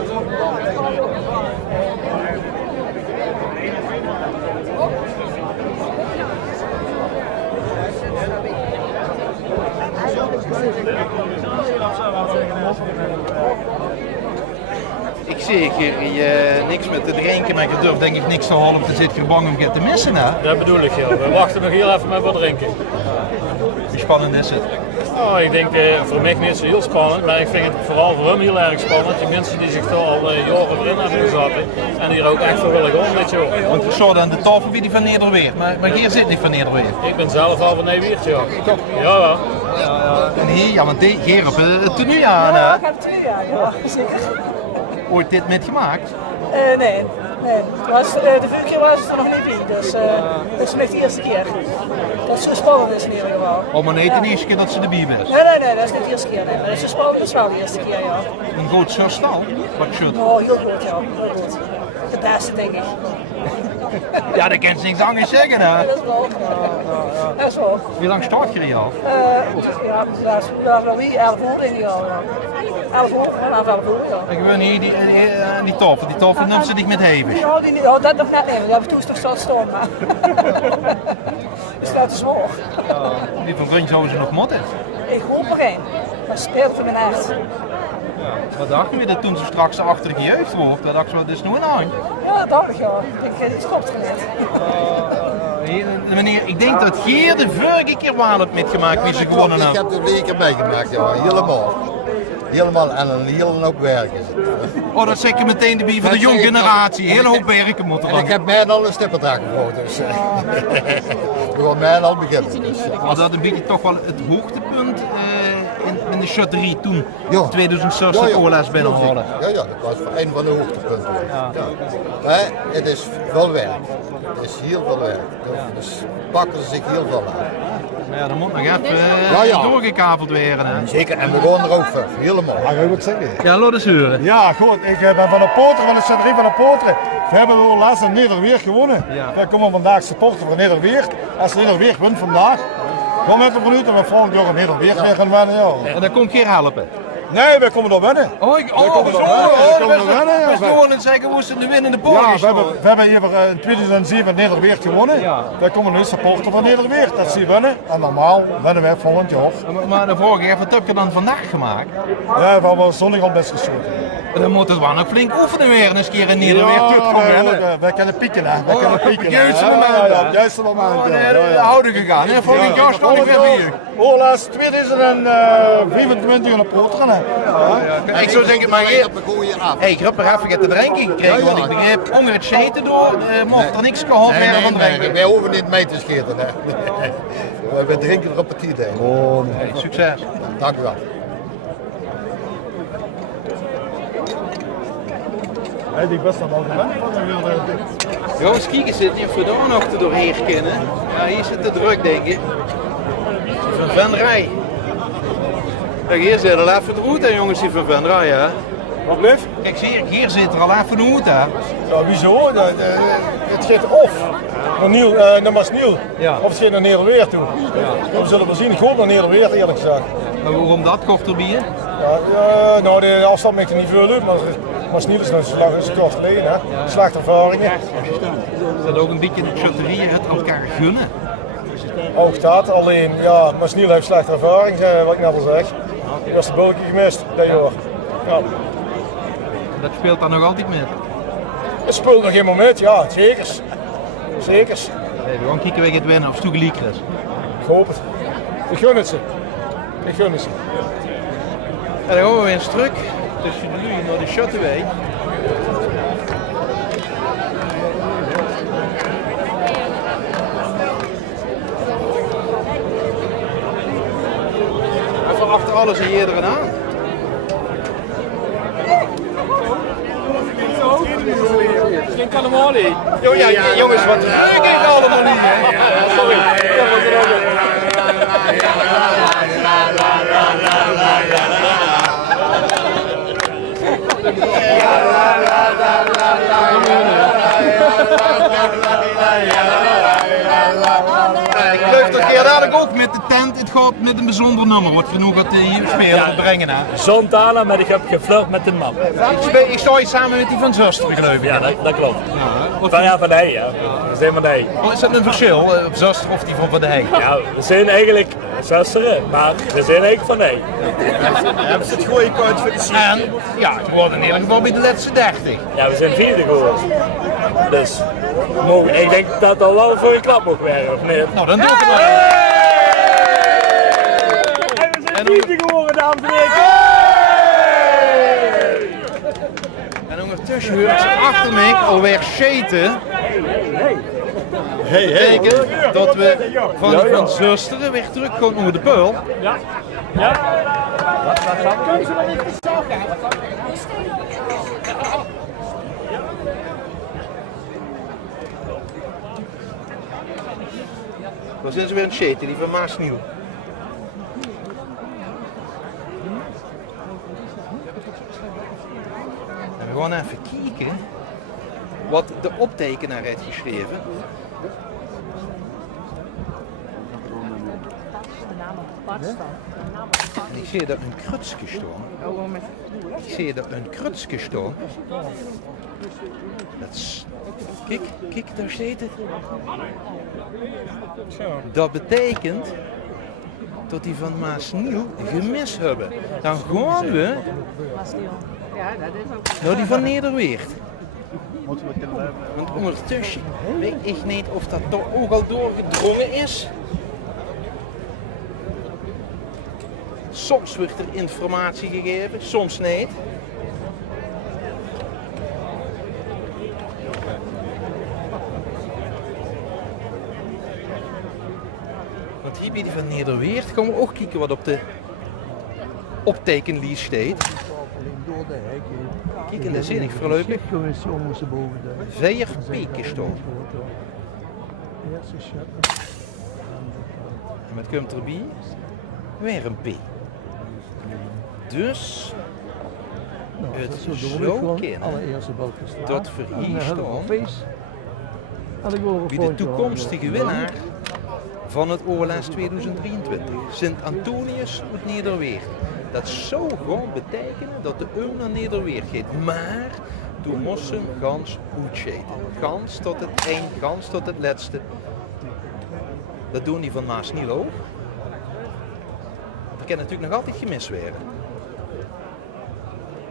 Ik zie hier niks met te drinken, maar je durft denk ik niks te halen, want er zit je bang om je te missen, hè? Dat bedoel ik, ja. We wachten nog heel even met wat drinken. Hoe spannend is het? Oh, ik denk voor mij niet zo heel spannend, maar ik vind het vooral voor hem heel erg spannend. Die mensen die zich er al jaren erin hebben gezeten en die er ook echt voor willen gaan, weet je wel. Want we zouden aan de tafel bij die van Nederweer, maar hier zit niet van Nederweer. Ik ben zelf al van Nederweert, ja. Ja. En hier, ja, want hier op het tenue aan, hè? Ja, ik heb het tenue aan, ja, zeker. Ooit dit met gemaakt? Nee. De vorige keer was het er nog niet bij, dus dat is nog de eerste keer. Dat is zo spannend is in ieder geval. Oh, maar nee, de eerste keer dat ze erbij is? Nee, dat is niet de eerste keer. Nee. Maar dat is zo spannend, dat is wel de eerste keer, ja. Een groot stal? Wat shut? Oh, heel goed, ja. Heel goed. De beste, denk ik. Ja, daar kan ze niks anders zeggen, hè? Ja, dat is wel. Dat is wel. Hoe lang staat je hier al? Ja, dat is wel wie, 11 uur denk ik al, ja. 11 uur, vanaf 11 uur, ja. Ik wil hier die tafel neemt ze niet met hevig. Ja, dat nog net niet, dat hebben we toen toch staan, maar... Het staat te zwaar. Die van Grun zouden ze nog motten? Ik hoop er geen, maar speelt voor mijn hart. Wat dacht je dat toen ze straks achter de jeugd wordt? Dat dacht ze, wat is nu een hand? Ja, dat dacht ik, ja. Ik denk, het stopt er niet. Meneer, ik denk dat Geer de vorige keer wel hebt metgemaakt wie ze gewonnen Ik hebben. heb er 2 keer meegemaakt, ja. Helemaal. Helemaal en een hele hoop werk is het. Oh, dat zeg je meteen de bier van de jonge generatie. Hele hoop werken moeten En ik heb mij al een stippendrag gevraagd, dus we gaan mij al beginnen. Dus, was dat een beetje toch wel het hoogtepunt in de shotterie toen 2006 de OLS binnenhalen? Ja, dat was een van de hoogtepunten. Ja. Maar het is veel werk. Het is heel veel werk. Dus pakken ze zich heel veel aan. Maar ja, dat moet nog even doorgekaveld worden. Hè? Zeker, en we gaan er ook voor. Helemaal. Ja, ik zeggen. Ja, laat eens horen. Ja, goed. Ik ben van de Poteren, van de Centrie van de Poteren. We hebben de laatste Nederweert gewonnen. Ja. We komen vandaag supporter van Nederweert. Als Nederweert wint vandaag, kom met de minuut en we volgend jaar Nederweert weer gaan winnen. Ja. En dan komt Geer helpen. Nee, wij komen er winnen. Wij komen er winnen. Dat is gewoon het zeggen hoe ze de winnende boog Ja, is. we hebben hier in 2007 Nederweert gewonnen. Ja. Wij komen nu supporter van Nederweert. Dat zie je winnen. En normaal winnen wij volgend jaar. Maar de vorige keer, wat heb je dan vandaag gemaakt? Ja, we hebben zondag al best geschoten. Dan moet het wel nog flink oefenen weer eens keer in Nederweert. Wij kunnen pieken, hè. Wij kunnen pieken. Op het juiste moment. Ja, op het juiste moment. De houden gegaan. Volgend jaar sta ik weer hier. Oorlaas 2025 in de Poteren. Ik zou denken, maar ik heb er even te drinken gekregen, want ik begreep onder het scheten door mocht er niks gehad meer van drinken. Wij hoeven niet mee te scheten. Hè. We drinken er op het idee. Succes. Dank u wel. Die best wel gewend. Jongens, kijk eens, niet of we daar nog te doorheen kennen. Ja, hier zit de druk, denk ik. Van Venray. Kijk, hier zit al even de route, jongens, die van Venray, hè. Wat blijft? Kijk, hier zit er al even de route, hè. Ja, wieso? Het gaat of naar Maasniel, of het gaat naar Nederweert toe. Ja. We zullen wel zien, ik hoop naar Nederweert, eerlijk gezegd. Maar waarom dat, korter bier? Ja, nou, de afstand maakt er niet veel uit, maar Maasniel is nog een kort geleden, hè. Slechte ervaringen. Dat ook een beetje de shotterie het elkaar gunnen. Ook dat, alleen, ja, Maasniel heeft slechte ervaring, wat ik net al zeg. Die was de bulkje gemist, dat jaar. Ja. Dat speelt dan nog altijd mee? Het speelt nog helemaal met, ja, zekers. Zekers. Nee, we gaan kijken wie gaat winnen of Stoegeliek is. Ik hoop het. Ik gun het ze. Ik gun het ze. En dan gaan we weer eens terug tussen de Lui naar de Châteauway. En van achter alles en hier aan. Geen cannibali. Ja, jongens, wat leuk ik allemaal niet. Sorry. Ik geloof dat je dadelijk ook met de tent, het gaat met een bijzonder nummer, wat genoeg gaat hier spelen brengen. Zontala, maar ik heb geflirt met de man. Ik sta hier samen met die van zuster, geloof ik. Ja, dat klopt. Van de Hey, ja. We zijn van de Hey. Is dat een verschil, of zuster of die van de Hey? Ja, we zijn eigenlijk zusteren, maar we zijn eigenlijk van de Hey. Hebben ze het goede kant voor de zin? En ja, het wordt in ieder geval bij de laatste 30. Ja, we zijn vierde geworden. Dus ik denk dat dat wel voor je klap moet werken, of niet? Nou, dan doe ik het wel. En we zijn vierde geworden, dames en heren. En ondertussen hoor ik ze achter me alweer scheten. Dat betekent dat we van zusteren weer terugkomen naar de Peul. Ja. Ja. Kunnen ze nog niet verzorgen? Dan zijn ze weer aan het scheten, die van Maasniel. En we gaan even kijken wat de optekenaar heeft geschreven. En ik zie er een krutsje staan. Ik zie er een krutsje staan. Dat is... Kijk, daar staat het. Dat betekent dat die van Maasniel gemist hebben. Dan gaan we naar die van Nederweert. Want ondertussen weet ik niet of dat toch ook al doorgedrongen is. Soms wordt er informatie gegeven, soms niet. Want hier bij die van Nederweert gaan we ook kijken wat op de optekenlijst staat. Kijk, en daar zie ik voorlopig 4 pieken staan. En wat komt erbij? Weer een P. Dus het zou kunnen dat we hier staan bij de toekomstige winnaar van het OLS 2023. Sint-Antonius uit Nederweert. Dat zou gewoon betekenen dat de eeuw naar Nederweert gaat. Maar toen moest ze gans uitscheten. Gans tot het eind, gans tot het laatste. Dat doen die van Maasniel ook. Dat kan natuurlijk nog altijd gemist worden.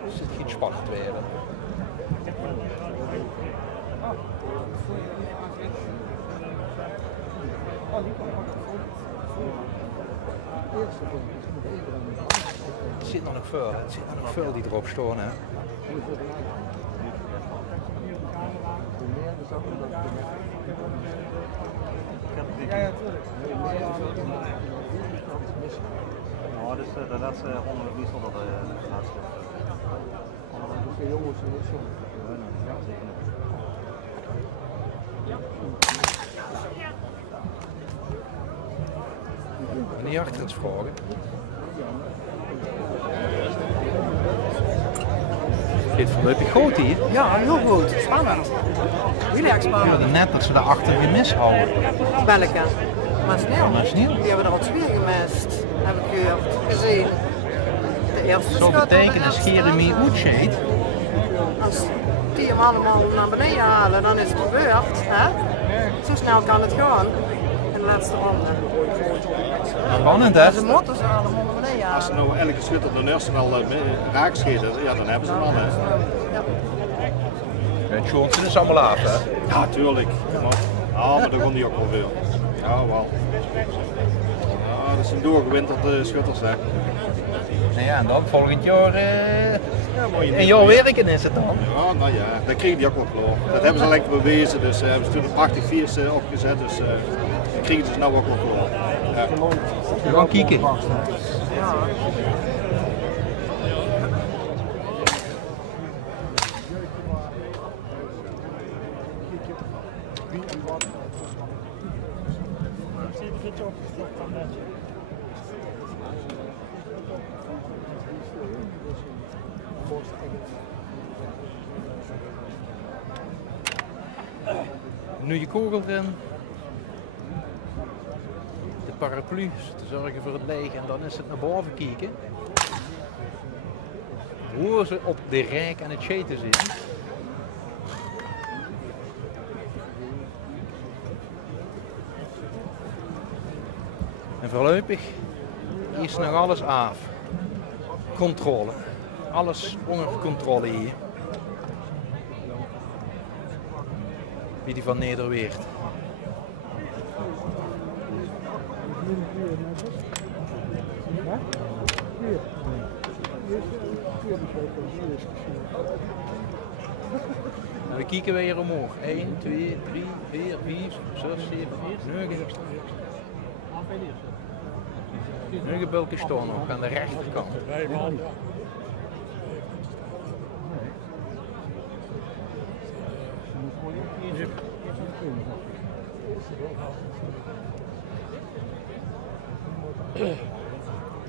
Dus het gaat spannend worden. Het zit nog veel, het zit nog veel die erop staan. Hè. Ja, natuurlijk. Nou, dus de laatste ronde wissel dat de laatste. De jongens En die achteruitsvragen. Dit voorlopig goed hier. Ja, heel goed. Spannend. Heel erg We spannend. hadden net dat ze daarachter gemis houden. Welke? Maasniel. Maasniel. Die hebben er al 2 gemist. Heb ik gezien. De eerste Zou betekenen als Jeremy uitscheet. Als die hem allemaal naar beneden halen, dan is het gebeurd. Hè? Zo snel kan het gaan. In de laatste ronde. Spannend hè? Ze moeten ze allemaal naar beneden halen. Als ze nou elke schutter de eerste wel raak schieten, ja, dan hebben ze hem al. Hè. Het Johnson is allemaal af hè? Ja, tuurlijk. Maar dat kon die ook wel veel. Ja, wel. Ja, dat zijn doorgewinterde schutters hè. Nou ja, en dan volgend jaar een jaar werken is het dan. Ja, nou ja, dat kregen die ook wel klaar. Dat hebben ze lekker bewezen, dus hebben ze toen een prachtig viers opgezet, dus dat kregen ze nou ook wel klaar. Ja. We gaan kijken. Nu je kogel erin, de paraplu te zorgen voor het leeg en dan is het naar boven kijken. Hoe ze op de rijk en het scheten zitten. En voorlopig is nog alles af. Controle. Alles onder controle hier. Wie die van Nederweert. We kijken weer omhoog. 1, 2, 3, 4, 5, 6, 7, 8, 9. 9 bulken staan nog aan de rechterkant.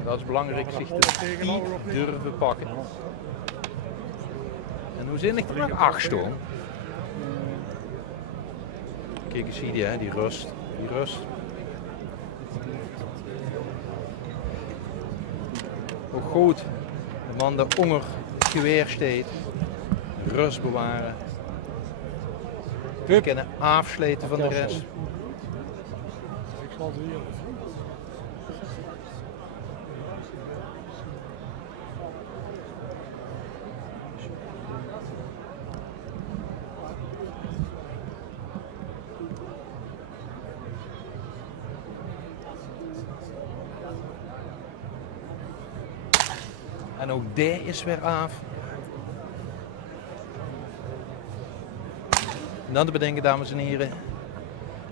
Dat is belangrijk, zich te diep durven pakken. En hoe zin ik er nog 8 staan? Kijk eens hier, die rust. Die rust. Ook goed, de man de onder geweer steekt. Rust bewaren. We kunnen afsluiten van de rest. En ook die is weer af. En dan te bedenken, dames en heren,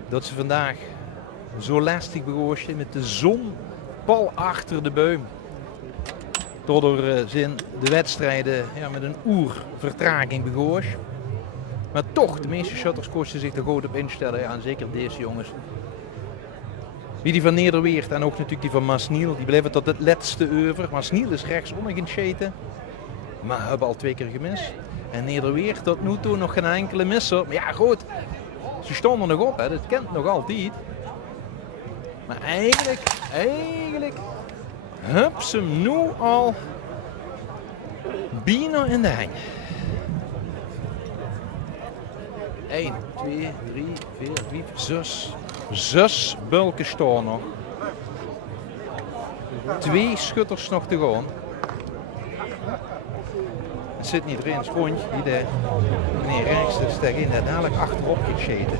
dat ze vandaag zo lastig begonnen met de zon pal achter de boom. Daardoor zijn de wedstrijden met een uur vertraging begonnen. Maar toch, de meeste shutters kosten zich er goed op instellen. Ja, en zeker deze jongens. Wie die van Nederweert en ook natuurlijk die van Masniel, die blijven tot het laatste over. Masniel is rechtsom gescheten, maar hebben al 2 keer gemist. En Nederweert tot nu toe nog geen enkele misser. Maar ja goed, ze stonden nog op, hè. Dat kent nog altijd. Maar eigenlijk hebben ze hem nu al bijna in de hang. 1, 2, 3, 4, 5, 6 bulken staan nog. 2 schutters nog te gaan. Er zit niet erin, Sproontje, die de meneer rechts is tegen daar dadelijk achterop gescheten.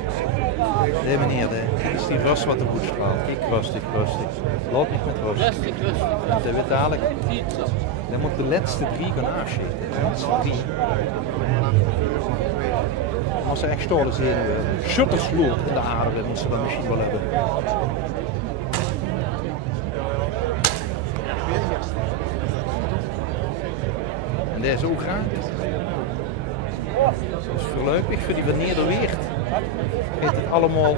De meneer, is die rust wat de voet straalt. Kijk, rustig. Laat niet met rust. Rustig. Dat wordt dadelijk. Dan moet de laatste 3 gaan afscheten. De laatste 3. Als ze echt stolen zenuwen, shutterslood in de aderen, moeten ze dat misschien wel hebben. En deze ook raak. Dat is voorlopig voor die van Nederweert. Heeft het allemaal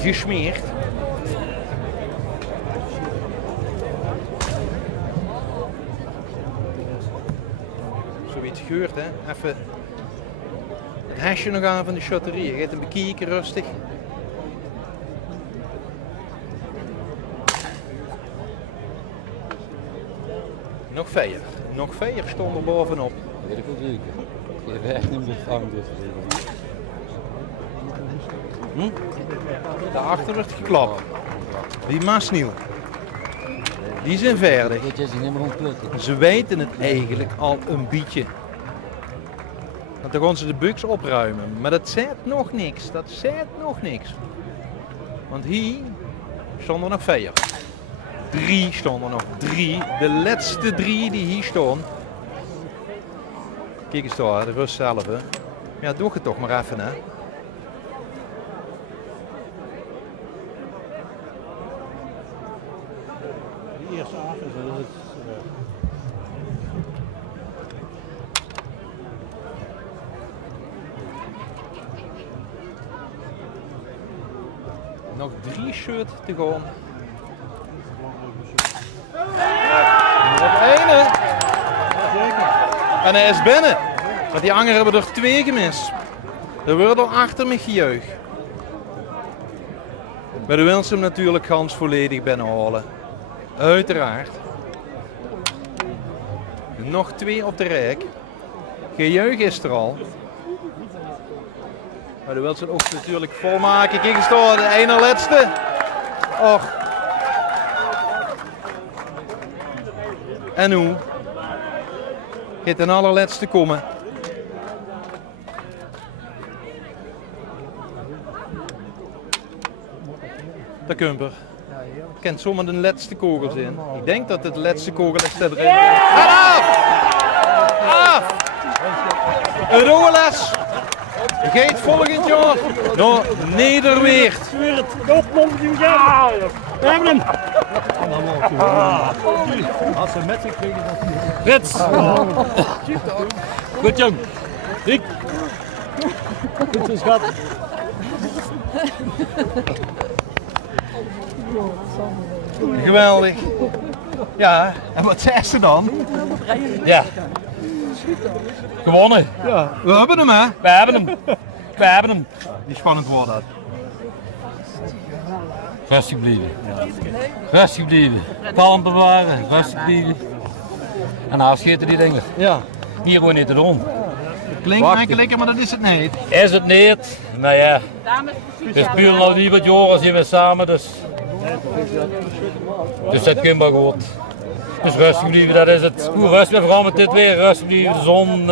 gesmeerd. Zoiets gebeurt, hè? Even het hesje nog aan van de shotterie. Je gaat hem bekijken rustig. Nog 4 stonden er bovenop. Weet ik ook zeker. Je hebt echt niet meer vangen dus. Daarachter wordt geklapt. Die Masniel. Die zijn verder. Ze weten het eigenlijk al een beetje. Want dan gaan ze de buks opruimen. Maar dat zegt nog niks. Want hier stonden er nog 4. 3 stonden er nog. 3. De laatste 3 die hier staan. Kijk eens daar, de rust zelf. Hè. Ja, doe het toch maar even, hè. De eerste avond is het. Nog 3 shirts te gaan. Nog 1. En hij is binnen. Want die anderen hebben er 2 gemist. Er wordt al achter me gejuich. Maar de wil ze hem natuurlijk gans volledig binnenhalen. Uiteraard. Nog 2 op de rijk. Gejuich is er al. Maar de wil ze ook natuurlijk volmaken. Kijk eens door, de ene laatste. Och. En hoe? Gaat een allerlaatste komen. De Kumper. Kent zomaar de laatste kogels in. Ik denk dat het de laatste kogel is erin. En af! Een rode les. Gaat volgend jaar naar Nederweert. We hebben hem. Als ze met zich kregen, dan Frits. Goed jong. Riek. Goed zo schat. Geweldig. Ja, en wat zei ze dan? Ja. Gewonnen. Ja. We hebben hem, hè? We hebben hem. Die spannend wordt dat. Rustig blijven. Rustig blijven. Kalm bewaren. Rustig blijven. En afschieten die dingen. Ja. Hier gewoon niet te doen. Klinkt makkelijker, maar dat is het niet. Is het niet? Nou ja. We spelen al niet wat jaren zien we samen, dus dat kan maar goed. Dus rustig blijven, dat is het. Goed rustig, we gaan met dit weer. Rustig blijven, de zon,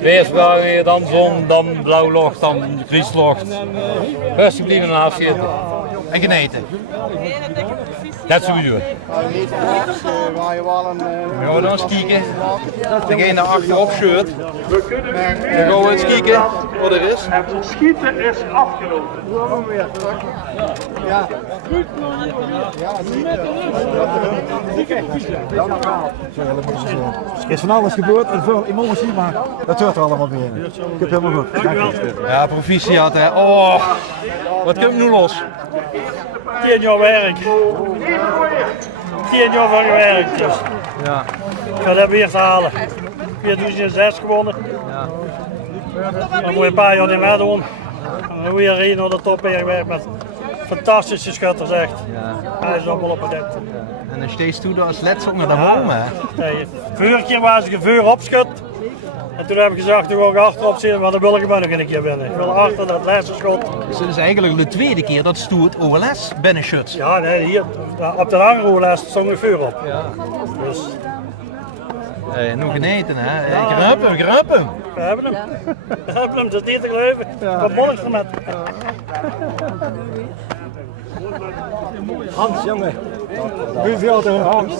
weersbaar weer, dan zon, dan blauwlucht, dan grieslucht. Rustig blijven en afschieten. En geneten. Dat sowieso. We gaan dan eens kijken. Degene achterop shirt. Dan gaan we eens kijken wat er is. Het schieten is afgelopen. Ja. Er is van alles gebeurd en veel emotie, maar dat hoort er allemaal weer. Ik heb helemaal goed. Ja, proficiat hè. Oh, wat komt nu los? 10 jaar werk. 10 jaar van gewerkt. Dus. Ja. Ik ga dat weer te halen. 2006 gewonnen. Ja. Dan moet je een paar jaar niet meer doen. En dan weer hier naar de top gewerkt met fantastische schutters echt. Ja. Hij is allemaal op het net. En dan steeds toe als let's naar de boom hè. Nee, vorige keer was ik een vuur opschut. En toen heb ik gezegd, toen ga ik achterop zitten, maar dan wil ik maar nog een keer winnen. Ik wil achter dat laatste schot. Dus het is eigenlijk de tweede keer dat Stoet OLS binnenschuts. Ja, nee, hier op de lange OLS stond een vuur op. Ja. Dus. Nog geneten hè. Gruppen. We hebben hem. We hebben hem, dat is niet te geloven. Wat monniks er met. Hans, jongen. Wie viel er Hans?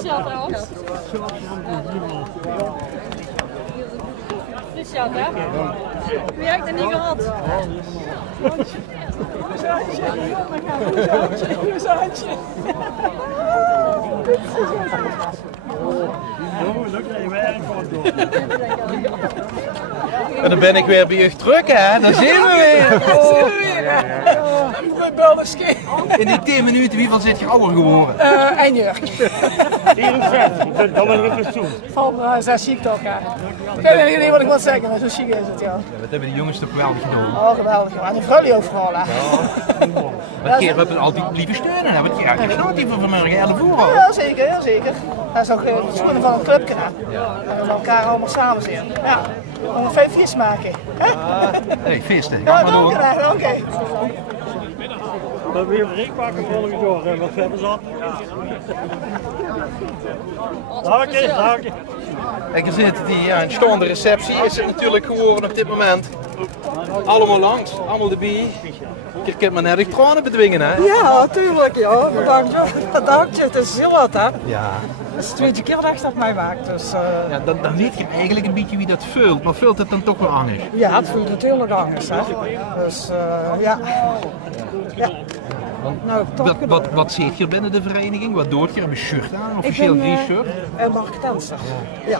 Christian, hè? Wie heb ik er niet gehad? En dan ben ik weer bij je terug hè. Dan zien we weer. In die 10 minuten, wieveel zit je ouder geworden? 1 jaar. 64, dat wil ik eens doen. Van 6 ziek toch, ja. Ik weet niet wat ik wil zeggen, maar zo ziek is het, ja. Wat hebben die jongens toch geweldig gedaan? Oh, geweldig, man. En Vrulli ook vooral, hè. Wat keer hebben we altijd blijven steunen hè. Wat keer je genoot die van vanmorgen 11 uur al. Ja, zeker, ja, zeker. Dat is ook het schoenen van een clubje, hè. En we elkaar allemaal samen zien. Ja, om een feest maken. Nee, feesten. Ja, Ga maar door. oké. We hebben weer een reekpakken volgend jaar. Wat hebben ze aan? Dank je. En je ziet die staande receptie is het natuurlijk geworden op dit moment. Allemaal langs, allemaal erbij. Je kunt maar net tranen bedwingen hè? Ja, tuurlijk ja. Bedankt je, het is heel wat hè. Ja. Het is de tweede keer dat je dat mij maakt. Dus, Ja, dan weet je eigenlijk een beetje wie dat vult, maar vult het dan toch wel anders? Ja, het voelt natuurlijk anders hè. Dus ja. Nou, Wat zit je binnen de vereniging? Wat doet je? Heb je een shirt aan? Officieel geen shirt? Marketenster. Ja.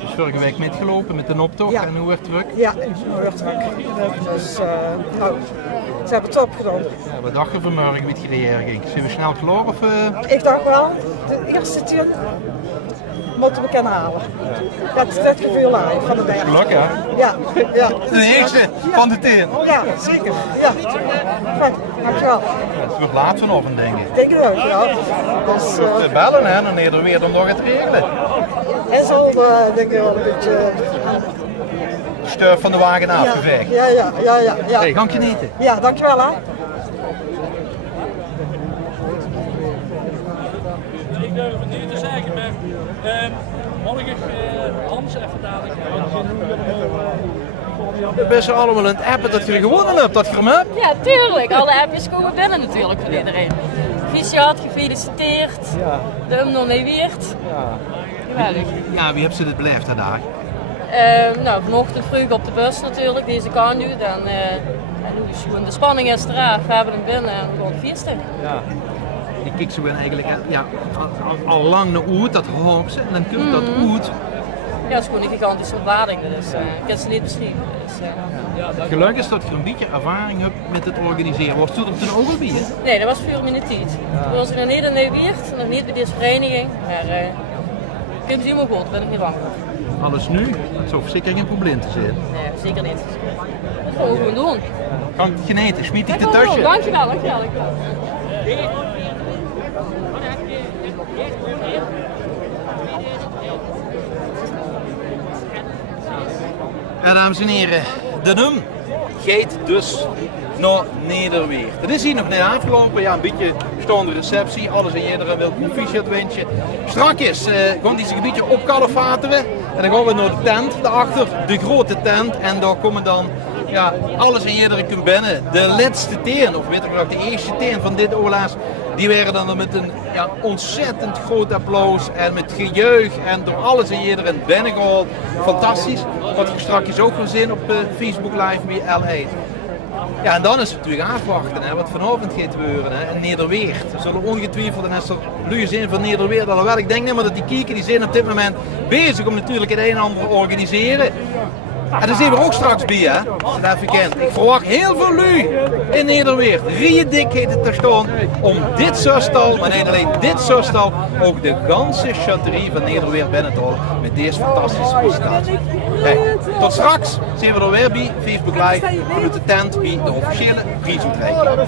Dus vorige week metgelopen met een optocht en hoe werd het druk? Ja, hoe werd het druk. Dus nou, ze hebben het opgedaan. Ja, wat dacht je vanmorgen met je ging? Zijn we snel klaar of? Ik dacht wel, de eerste 10 moeten we kunnen halen. Dat is het gevoel aan van de berg. Geluk hè? Ja. De eerste van de 10? Ja, zeker. Ja. Goed, dankjewel. Ja, het wordt laat vanochtend denk ik. Denk ik ook, ja. Dus, we bellen hè, dan eerder weer om nog het regelen. Hij zal denk ik wel een beetje... Sturf van de wagen afgeveegd. Ja. Hey, ga ik genieten. Ja, dankjewel hè. Ik durf het niet te zeggen, maar morgen Hans even dadelijk. We zijn allemaal aan het appen dat je er gewonnen hebt, dat je hem hebt. Ja, tuurlijk. Alle appjes komen binnen natuurlijk van iedereen. Proficiat, gefeliciteerd. Ja. De nog mee weert. Geweldig. Ja, wie heeft ze dit beleefd vandaag? Nou, vanochtend vroeg op de bus natuurlijk, deze kant nu. Dan, nu is gewoon de spanning is eraf. We hebben hem binnen en gewoon feesten. Ja. Ik kijk zo eigenlijk al lang naar uit, dat hoogste, en dan komt dat uit. Ja, het is gewoon een gigantische ontlading, dus ik kan ze niet beschrijven. Dus, Gelukkig is dat je een beetje ervaring hebt met het organiseren. Was het toen ook al bij? Nee, dat was voor mijn tijd. Toen was ik nog niet in Nieuwweert, nog niet bij deze vereniging. Maar ik vind het helemaal goed, daar ben ik niet bang voor. Alles nu? Dat zou zeker geen probleem te zijn. Nee, zeker niet. Dat gaan we gewoon doen. Kan ik het geneten? Smiet ik de tasje? Dankjewel. Ja, dames en heren, de NUM gaat dus naar Nederweert. Het is hier nog net afgelopen, ja, een beetje staande receptie, alles en iedereen wil een t-shirt wensje. Strakjes gaan die zich een beetje opkalefateren en dan gaan we naar de tent, daarachter de grote tent en daar komen dan ja, alles en iedereen kunt binnen. De laatste teen, of weet ik nog, de eerste teen van dit oorlaas, die werden dan met een ontzettend groot applaus en met gejuich en door alles en iedereen binnengehaald. Fantastisch. Wat ik straks ook gezien op Facebook Live bij L1. Ja, en dan is het natuurlijk afwachten, hè, wat vanavond gaat gebeuren, hè, in Nederweert. Er zullen ongetwijfeld, en als er lui zijn van Nederweert, alhoewel ik denk niet maar dat die kieken die zijn op dit moment bezig om natuurlijk het een en ander te organiseren. En daar zijn we ook straks bij, hè, als je dat even kent. Ik verwacht heel veel lui in Nederweert. Riedik heet het te staan om dit zustal, maar niet alleen dit zustal, ook de ganse chaterie van Nederweert binnen te halen met deze fantastische presentatie. Hey, tot straks zien we er weer bij Facebook Live vanuit de tent bij de officiële prijsuitreiking.